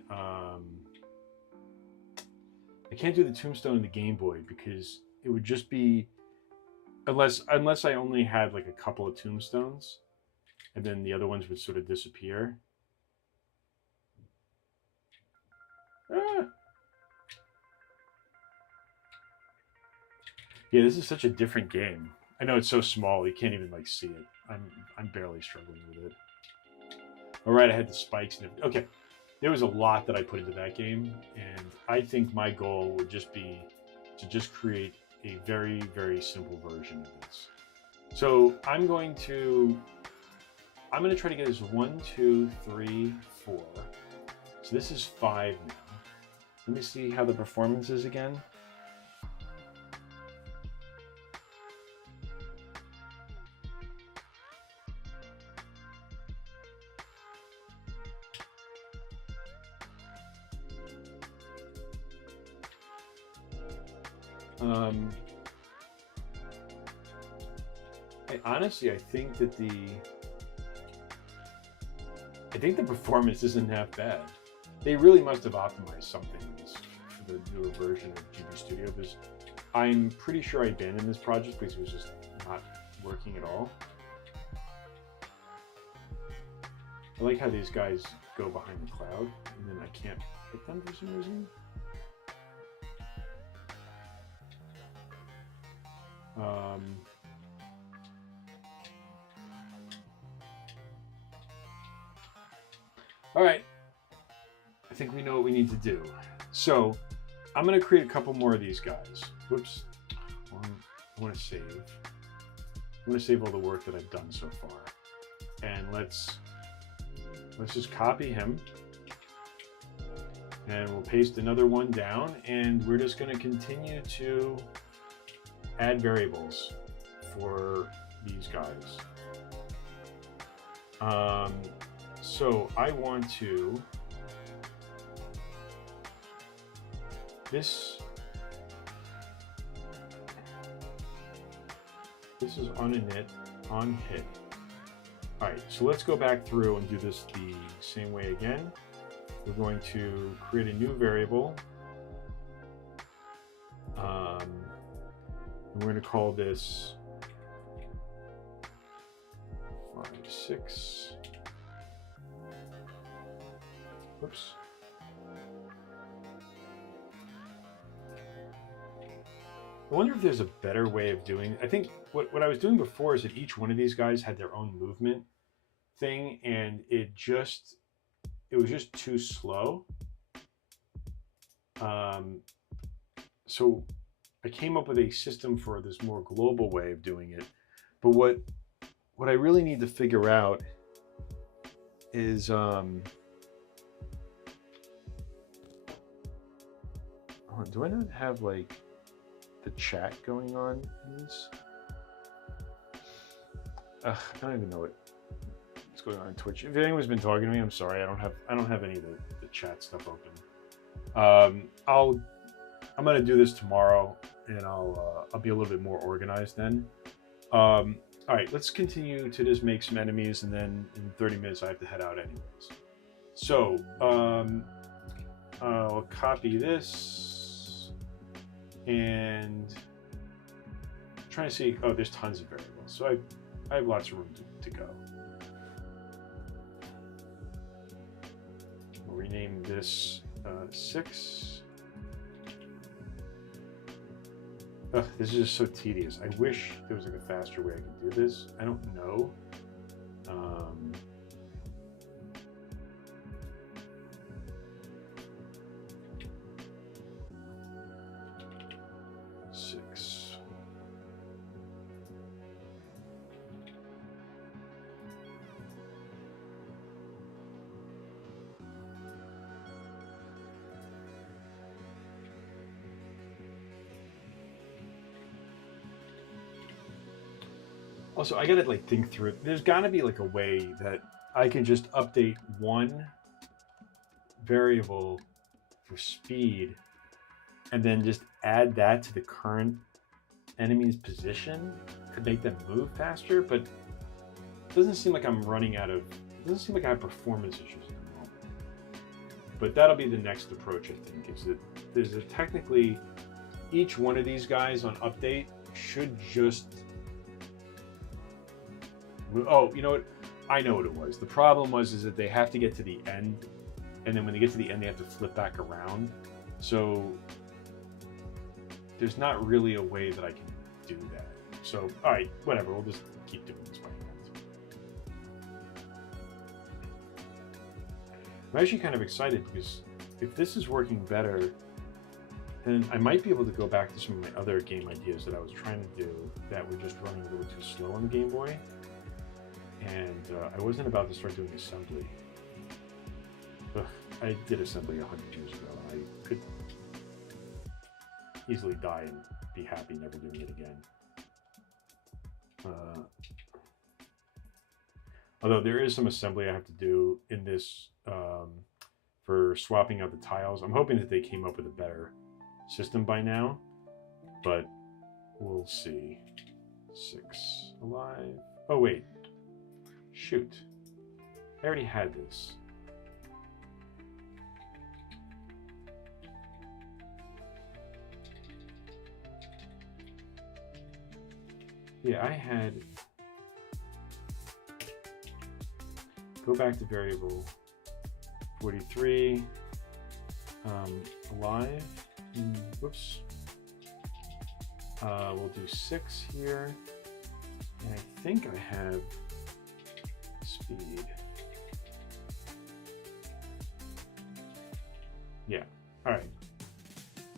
the Game Boy, because it would just be, unless I only had like a couple of tombstones, and then the other ones would sort of disappear. Ah. Yeah, this is such a different game. I know it's so small, you can't even like see it. I'm barely struggling with it. All right, I had the spikes and everything. Okay, there was a lot that I put into that game, and I think my goal would just be to just create a very, very simple version of this. So I'm going to try to get this 1, 2, 3, 4. So this is 5 now. Let me see how the performance is again. Honestly, I think the performance isn't half bad. They really must have optimized something for the newer version of GB Studio, because I'm pretty sure I abandoned this project because it was just not working at all. I like how these guys go behind the cloud, and then I can't hit them for some reason. All right, I think we know what we need to do. So I'm going to create a couple more of these guys. Whoops, I want to save. I'm going to save all the work that I've done so far, and let's just copy him, and we'll paste another one down, and we're just going to continue to add variables for these guys. So I want to, this is on init, on hit. All right, so let's go back through and do this the same way again. We're going to create a new variable. And we're going to call this 5, 6. Whoops. I wonder if there's a better way of doing it. I think what I was doing before is that each one of these guys had their own movement thing, and it was just too slow. So I came up with a system for this more global way of doing it. But what I really need to figure out is do I not have like the chat going on in this? I don't even know what's going on in Twitch. If anyone's been talking to me, I'm sorry. I don't have any of the chat stuff open. I'm gonna do this tomorrow, and I'll be a little bit more organized then. All right, let's continue to just make some enemies, and then in 30 minutes I have to head out anyways. So I'll copy this, and I'm trying to see. Oh, there's tons of variables, so I have lots of room to go. We'll rename this 6. Ugh, this is just so tedious. I wish there was like a faster way I could do this. I don't know. Also, I gotta like think through it. There's gotta be like a way that I can just update one variable for speed and then just add that to the current enemy's position to make them move faster, but it doesn't seem like I'm running out of, it doesn't seem like I have performance issues at the moment. But that'll be the next approach, I think, is that there's a technically, each one of these guys on update should just, oh, you know what? I know what it was. The problem was is that they have to get to the end, and then when they get to the end, they have to flip back around. So there's not really a way that I can do that. So, all right, whatever. We'll just keep doing this by hand. I'm actually kind of excited because if this is working better, then I might be able to go back to some of my other game ideas that I was trying to do that were just running a little too slow on the Game Boy. And I wasn't about to start doing assembly. Ugh, I did assembly 100 years ago. I could easily die and be happy never doing it again. Although there is some assembly I have to do in this for swapping out the tiles. I'm hoping that they came up with a better system by now, but we'll see. 6 alive. Oh wait, shoot. I already had this. Yeah, I had, go back to variable 43, alive, whoops, we'll do 6 here, and I think I have speed. Yeah, all right.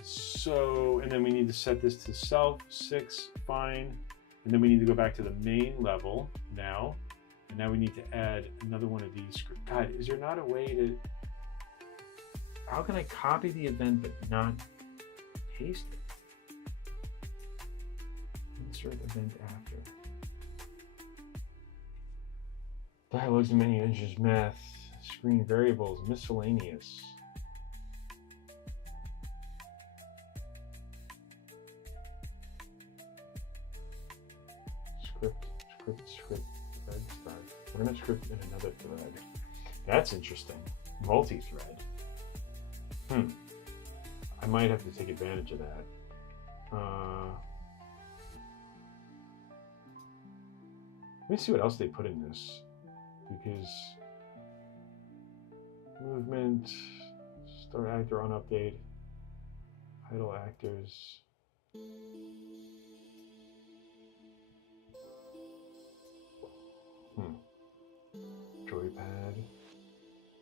So, and then we need to set this to self, 6, fine. And then we need to go back to the main level now. And now we need to add another one of these. God, is there not a way to, how can I copy the event but not paste it? Insert event after. Dialogues and menu images, math, screen variables, miscellaneous. Script, thread start. We're gonna script in another thread. That's interesting. Multi-thread. I might have to take advantage of that. Let me see what else they put in this. Because movement, start actor on update, idle actors. Joypad,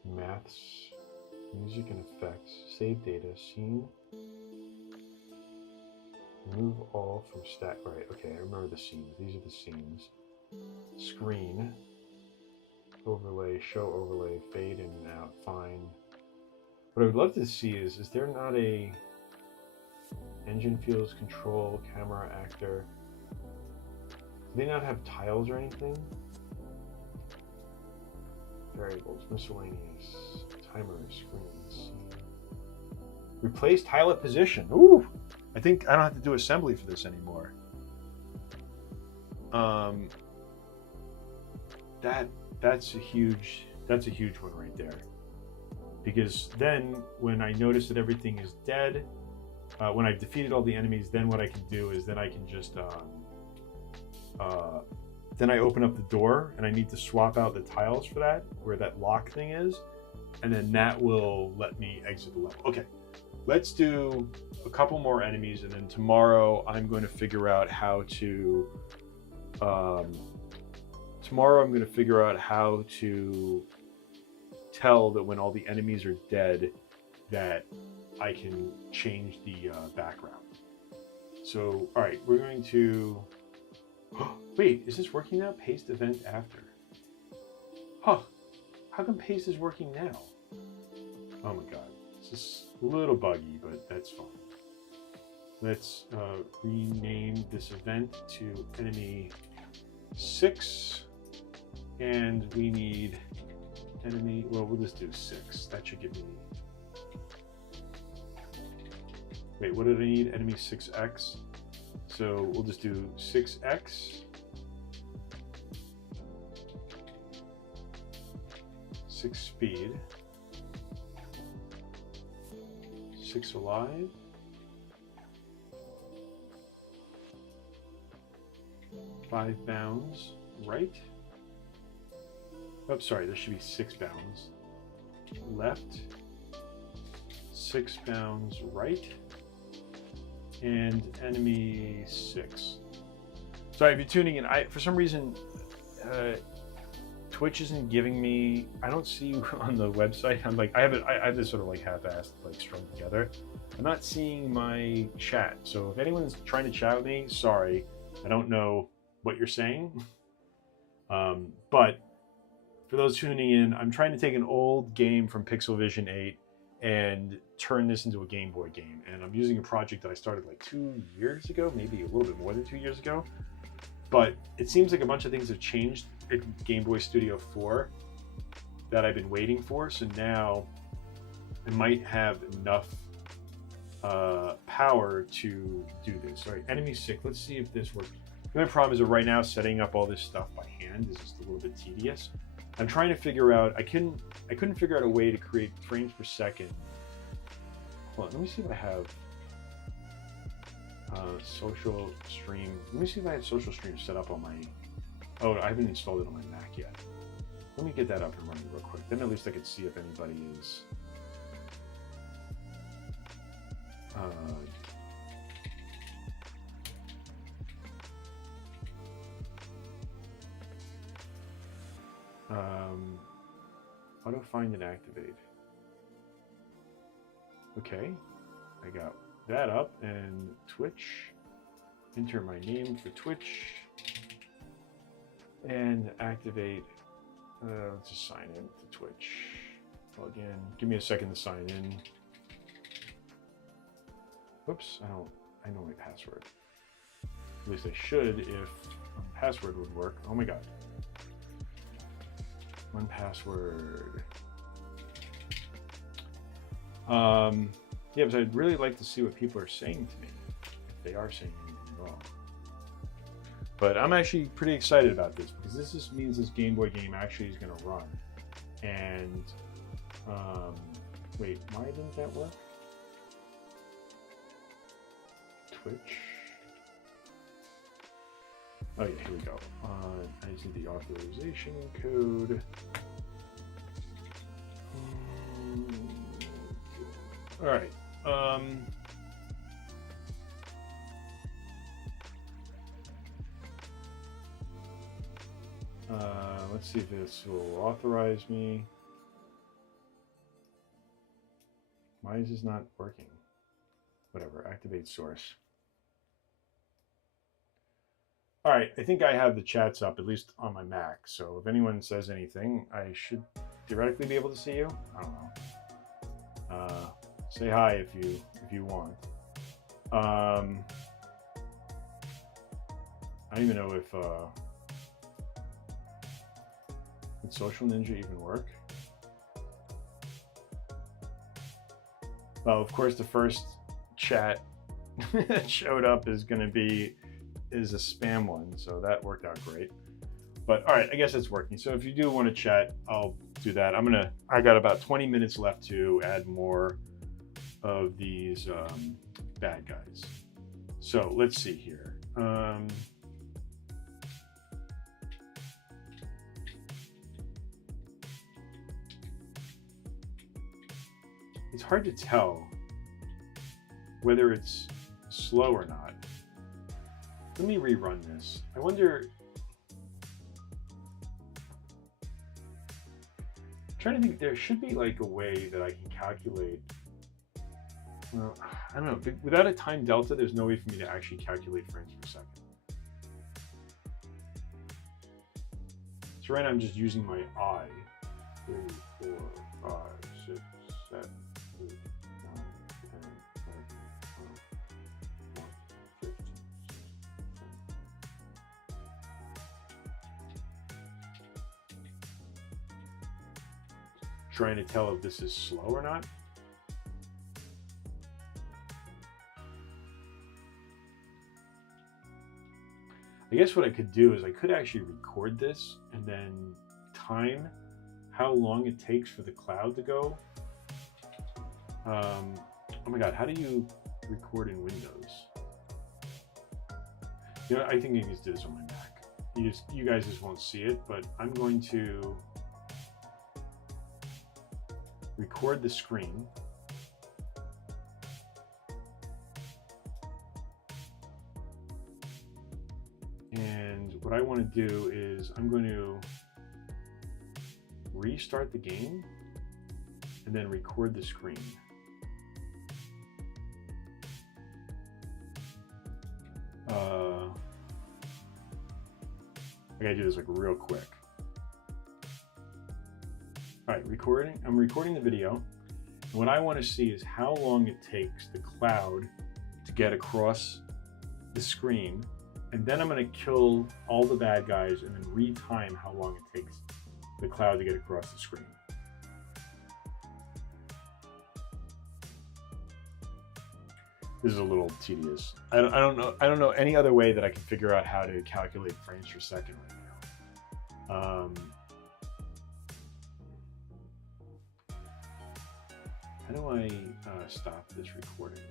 maths, music and effects, save data, scene, remove all from stack. All right, okay, I remember the scenes. These are the scenes. Screen, overlay, show overlay, fade in and out, fine. What I would love to see is there not a engine fields, control, camera, actor? Do they not have tiles or anything? Variables, miscellaneous, timer, screens. Replace tile at position. Ooh, I think I don't have to do assembly for this anymore. That's a huge one right there. Because then when I notice that everything is dead, when I've defeated all the enemies, then what I can do is then I can just then I open up the door and I need to swap out the tiles for that, where that lock thing is, and then that will let me exit the level. Okay, let's do a couple more enemies, and then tomorrow I'm going to figure out how to, tell that when all the enemies are dead, that I can change the background. So, all right, we're going to, wait, is this working now? Paste event after. Huh, how come paste is working now? Oh my God, this is a little buggy, but that's fine. Let's rename this event to enemy 6, and we need enemy, well, we'll just do 6. That should give me, wait, what did I need? Enemy 6x. So we'll just do 6x, 6 speed, 6 alive, 5 bounds right, Oh, sorry, there should be 6 bounds. Left, 6 bounds right, and enemy 6. Sorry if you're tuning in. For some reason, Twitch isn't giving me. I don't see on the website. I'm like, I have this sort of like half-assed, like strung together. I'm not seeing my chat. So if anyone's trying to chat with me, sorry, I don't know what you're saying. But for those tuning in, I'm trying to take an old game from Pixel Vision 8 and turn this into a Game Boy game. And I'm using a project that I started like 2 years ago, maybe a little bit more than 2 years ago. But it seems like a bunch of things have changed in Game Boy Studio 4 that I've been waiting for. So now I might have enough power to do this. All right, enemy 6. Let's see if this works. The only problem is that right now setting up all this stuff by hand is just a little bit tedious. I'm trying to figure out. I couldn't figure out a way to create frames per second. Hold on, let me see if I have social stream. Let me see if I have social stream set up on my. Oh, I haven't installed it on my Mac yet. Let me get that up and running real quick. Then at least I could see if anybody is. Auto find and activate. Okay, I got that up, and Twitch. Enter my name for Twitch and activate. Let's just sign in to Twitch. Log in. Give me a second to sign in. Oops, I know my password. At least I should if password would work. Oh my god. 1Password. Yeah, but I'd really like to see what people are saying to me, if they are saying anything wrong. But I'm actually pretty excited about this because this just means this Game Boy game actually is going to run. And wait, why didn't that work? Twitch. Oh yeah, here we go. I just need the authorization code. All right. Let's see if this will authorize me. Why is this not working? Whatever, activate source. All right, I think I have the chats up, at least on my Mac. So if anyone says anything, I should theoretically be able to see you. I don't know. Say hi if you want. I don't even know if would Social Ninja even work? Well, of course, the first chat that showed up is a spam one, so that worked out great. But all right, I guess it's working. So if you do want to chat, I'll do that. I got about 20 minutes left to add more of these bad guys. So let's see here. It's hard to tell whether it's slow or not. Let me rerun this. I wonder. I'm trying to think. There should be like a way that I can calculate. Well, I don't know. Without a time delta, there's no way for me to actually calculate frames per second. So right now I'm just using my eye. 3, 4, 5, 6, 7, 8, 9, 10, 11, 12, 14, 15, 16. Trying to tell if this is slow or not. I guess what I could do is I could actually record this and then time how long it takes for the cloud to go. Oh my god, how do you record in Windows? You know, I think you can just do this on my Mac. You guys just won't see it, but I'm going to record the screen. And what I want to do is I'm going to restart the game and then record the screen. I gotta do this like real quick. All right, recording. I'm recording the video. And what I want to see is how long it takes the cloud to get across the screen. And then I'm going to kill all the bad guys and then retime how long it takes the cloud to get across the screen. This is a little tedious. I don't know any other way that I can figure out how to calculate frames per second right now. How do I stop this recording?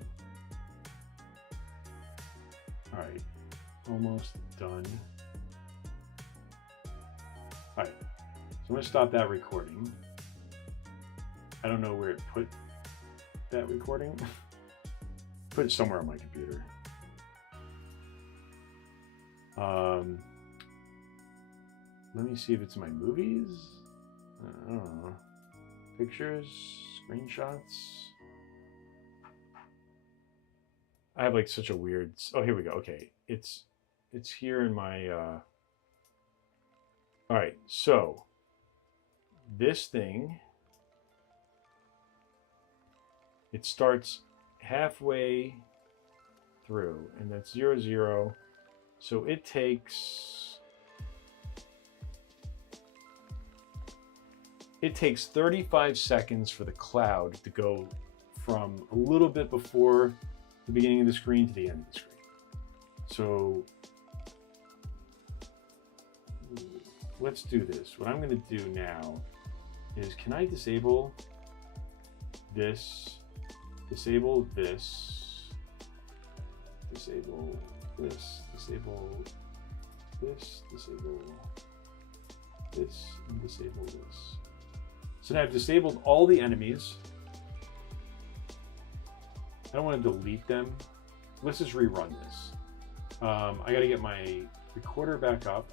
All right, almost done. All right, so I'm gonna stop that recording. I don't know where it put that recording. Put it somewhere on my computer. Let me see if it's in my movies. I don't know. Pictures, screenshots. I have like such a weird. Oh, here we go. Okay, it's here in my. All right, so this thing. It starts halfway through, and that's 0, 0. So it takes 35 seconds for the cloud to go from a little bit before the beginning of the screen to the end of the screen. So let's do this. What I'm going to do now is, can I disable this? Disable this, disable this, disable this, disable this, and disable this. So now I've disabled all the enemies. I don't want to delete them. Let's just rerun this. I got to get my recorder back up.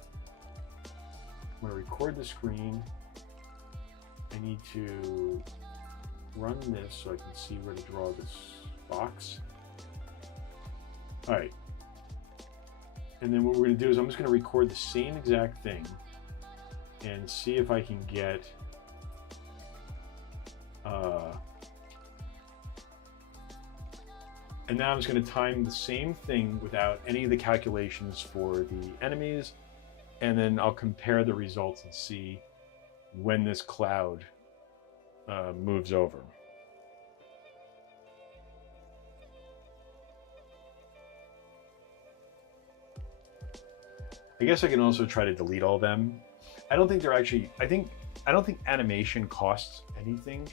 I'm going to record the screen. I need to run this so I can see where to draw this box. All right. And then what we're going to do is I'm just going to record the same exact thing and see if I can get and now I'm just going to time the same thing without any of the calculations for the enemies, and then I'll compare the results and see when this cloud moves over. I guess I can also try to delete all them. I don't think they're actually, I don't think animation costs anything.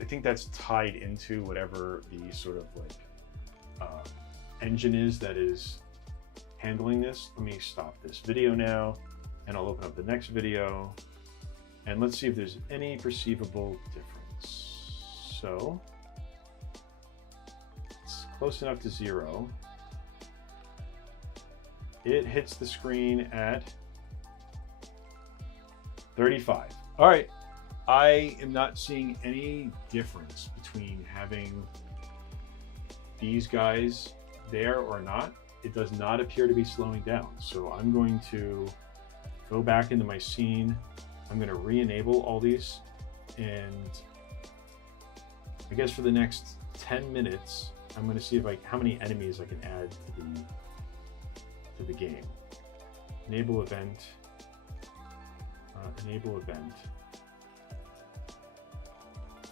I think that's tied into whatever the sort of like engine is that is handling this. Let me stop this video now and I'll open up the next video. And let's see if there's any perceivable difference. So it's close enough to 0. It hits the screen at 35. All right, I am not seeing any difference between having these guys there or not. It does not appear to be slowing down. So I'm going to go back into my scene. I'm going to re-enable all these, and I guess for the next 10 minutes, I'm going to see if how many enemies I can add to the game. Enable event. Enable event.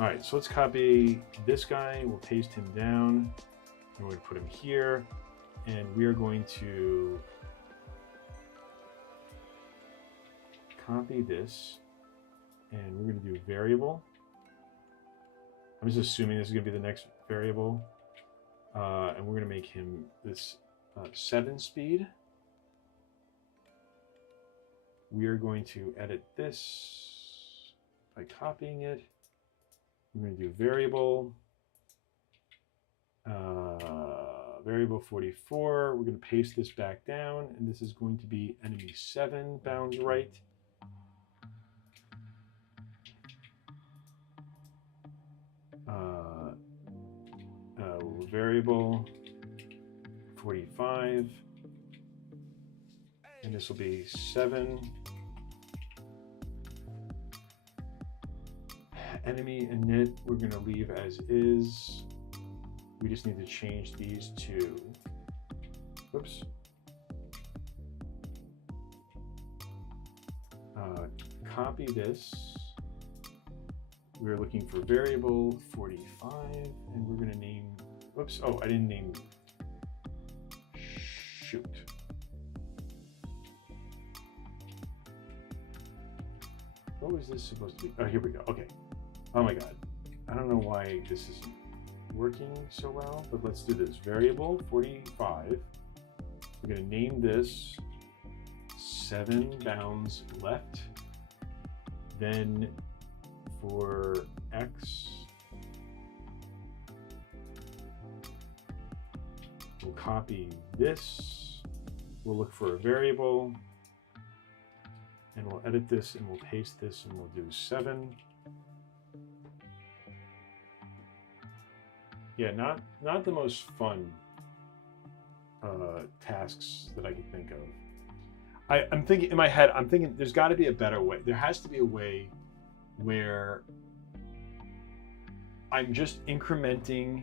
All right, so let's copy this guy. We'll paste him down. We're going to put him here, and we are going to copy this, and we're going to do variable. I'm just assuming this is going to be the next variable, and we're going to make him this 7 speed. We are going to edit this by copying it, We're going to do variable. Variable 44. We're going to paste this back down, and this is going to be enemy 7 bounds right. Variable 45, and this will be 7. Enemy init we're going to leave as is. We just need to change these to, whoops, copy this. We're looking for variable 45, and we're going to name, whoops, oh, I didn't name, shoot. What was this supposed to be? Oh, here we go. Okay. Oh my God. I don't know why this isn't working so well, but let's do this. Variable 45. We're going to name this 7 bounds left. Then for X, we'll copy this. We'll look for a variable, and we'll edit this, and we'll paste this, and we'll do 7. Yeah, not the most fun tasks that I can think of. I'm thinking in my head, I'm thinking there's got to be a better way. There has to be a way where I'm just incrementing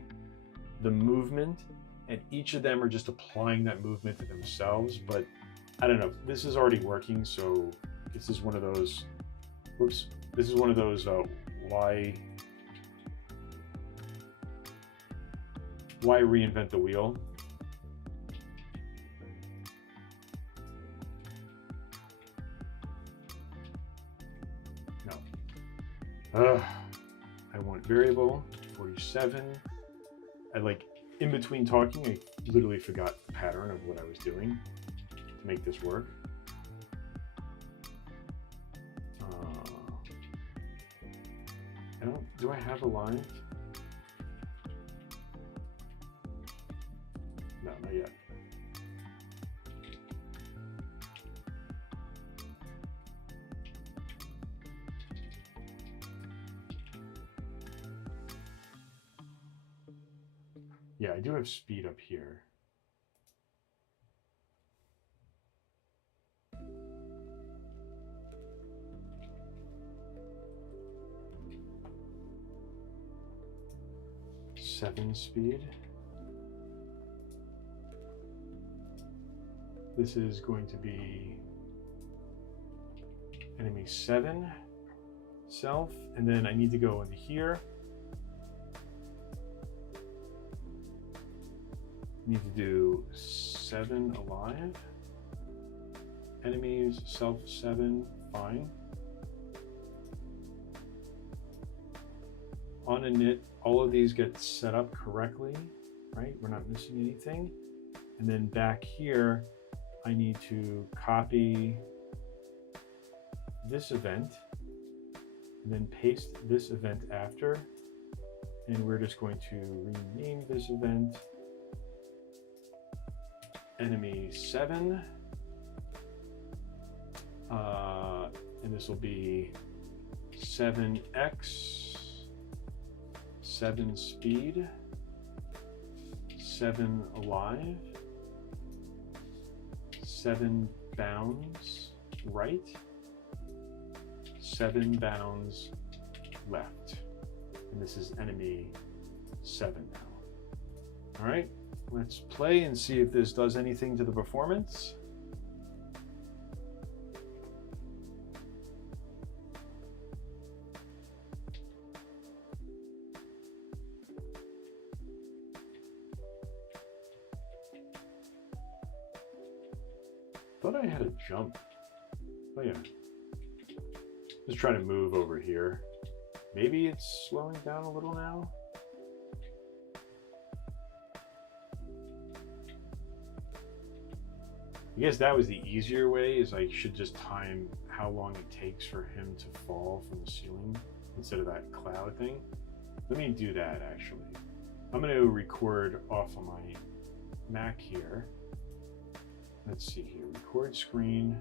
the movement, and each of them are just applying that movement to themselves. But I don't know. This is already working, so this is one of those. Whoops. This is one of those. Why reinvent the wheel? No. I want variable 47. I in between talking, I literally forgot the pattern of what I was doing to make this work. Do I have a line? No, not yet. Yeah, I do have speed up here. Seven speed. This is going to be enemy 7 self, and then I need to go into here. Need to do 7 alive. Enemies self 7, fine. On init, all of these get set up correctly, right? We're not missing anything. And then back here, I need to copy this event and then paste this event after. And we're just going to rename this event enemy 7. And this will be 7x, 7 speed, 7 alive, 7 bounds right, 7 bounds left. And this is enemy 7 now. All right, let's play and see if this does anything to the performance. Thought I had a jump. Oh yeah. Just trying to move over here. Maybe it's slowing down a little now. I guess that was the easier way, is I should just time how long it takes for him to fall from the ceiling instead of that cloud thing. let me do that actually. I'm going to record off of my Mac here. Let's see here, record screen.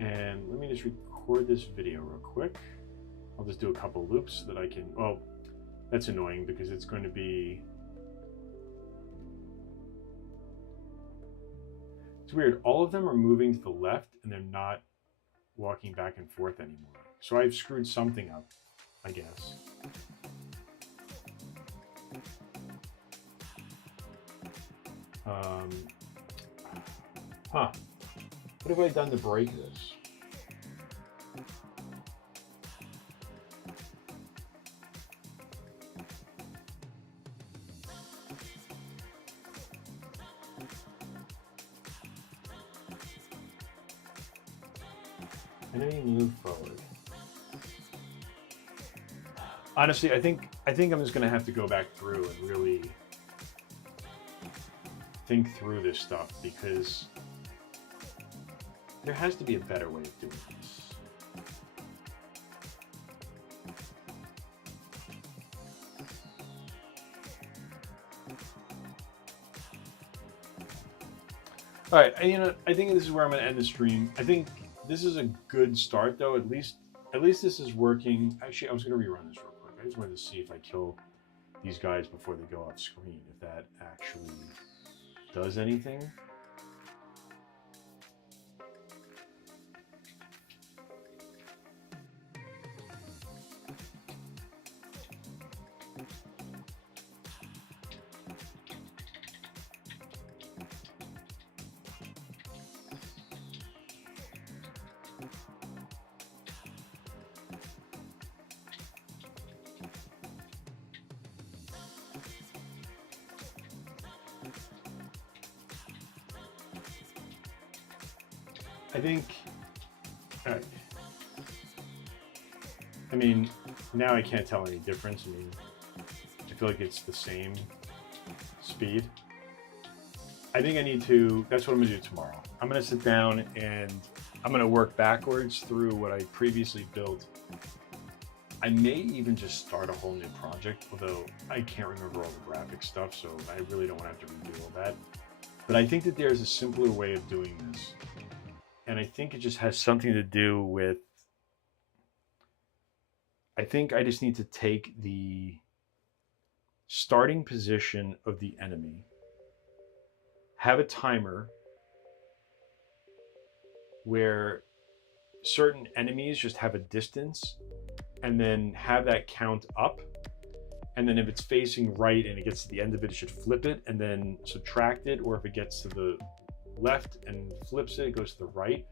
And let me just record this video real quick. I'll just do a couple loops so that I can, well, that's annoying because it's going to be, it's weird. All of them are moving to the left and they're not walking back and forth anymore. So I've screwed something up, I guess. What have I done to break this? And then you move forward. Honestly, I think I'm just gonna have to go back through and really think through this stuff because there has to be a better way of doing this. All right, I think this is where I'm going to end the stream. I think this is a good start, though. At least this is working. Actually, I was going to rerun this real quick. I just wanted to see if I kill these guys before they go off screen, if that actually does anything. I think, all right. I mean, now I can't tell any difference. I mean, I feel like it's the same speed. I think I need to, that's what I'm gonna do tomorrow. I'm gonna sit down and I'm gonna work backwards through what I previously built. I may even just start a whole new project, although I can't remember all the graphic stuff, so I really don't want to have to redo all that. But I think that there's a simpler way of doing this. And I think it just has something to do with, I think I just need to take the starting position of the enemy, have a timer where certain enemies just have a distance, and then have that count up. And then if it's facing right and it gets to the end of it, it should flip it and then subtract it. Or if it gets to the left and flips it, it goes to the right.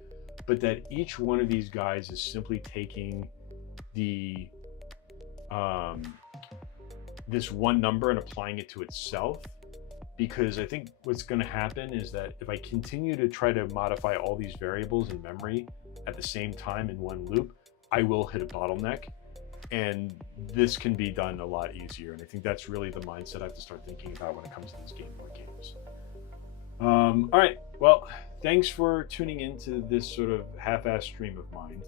But that each one of these guys is simply taking the this one number and applying it to itself. Because I think what's going to happen is that if I continue to try to modify all these variables in memory at the same time in one loop, I will hit a bottleneck. And this can be done a lot easier. And I think that's really the mindset I have to start thinking about when it comes to these Game Boy games. All right, well, thanks for tuning into this sort of half-assed stream of mine.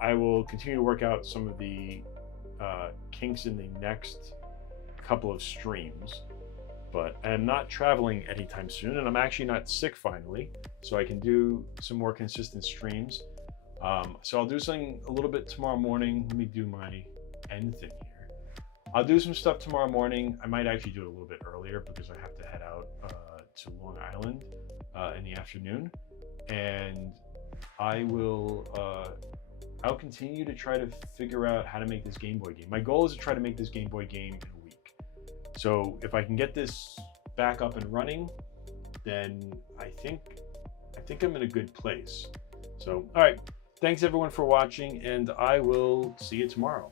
I will continue to work out some of the kinks in the next couple of streams, but I'm not traveling anytime soon, and I'm actually not sick finally, so I can do some more consistent streams. So I'll do something a little bit tomorrow morning. Let me do my end thing here. I'll do some stuff tomorrow morning. I might actually do it a little bit earlier because I have to head out to Long Island in the afternoon, and I'll continue to try to figure out how to make this Game Boy game. My goal is to try to make this Game Boy game in a week. So if I can get this back up and running, then I think I'm in a good place. So, all right. Thanks everyone for watching, and I will see you tomorrow.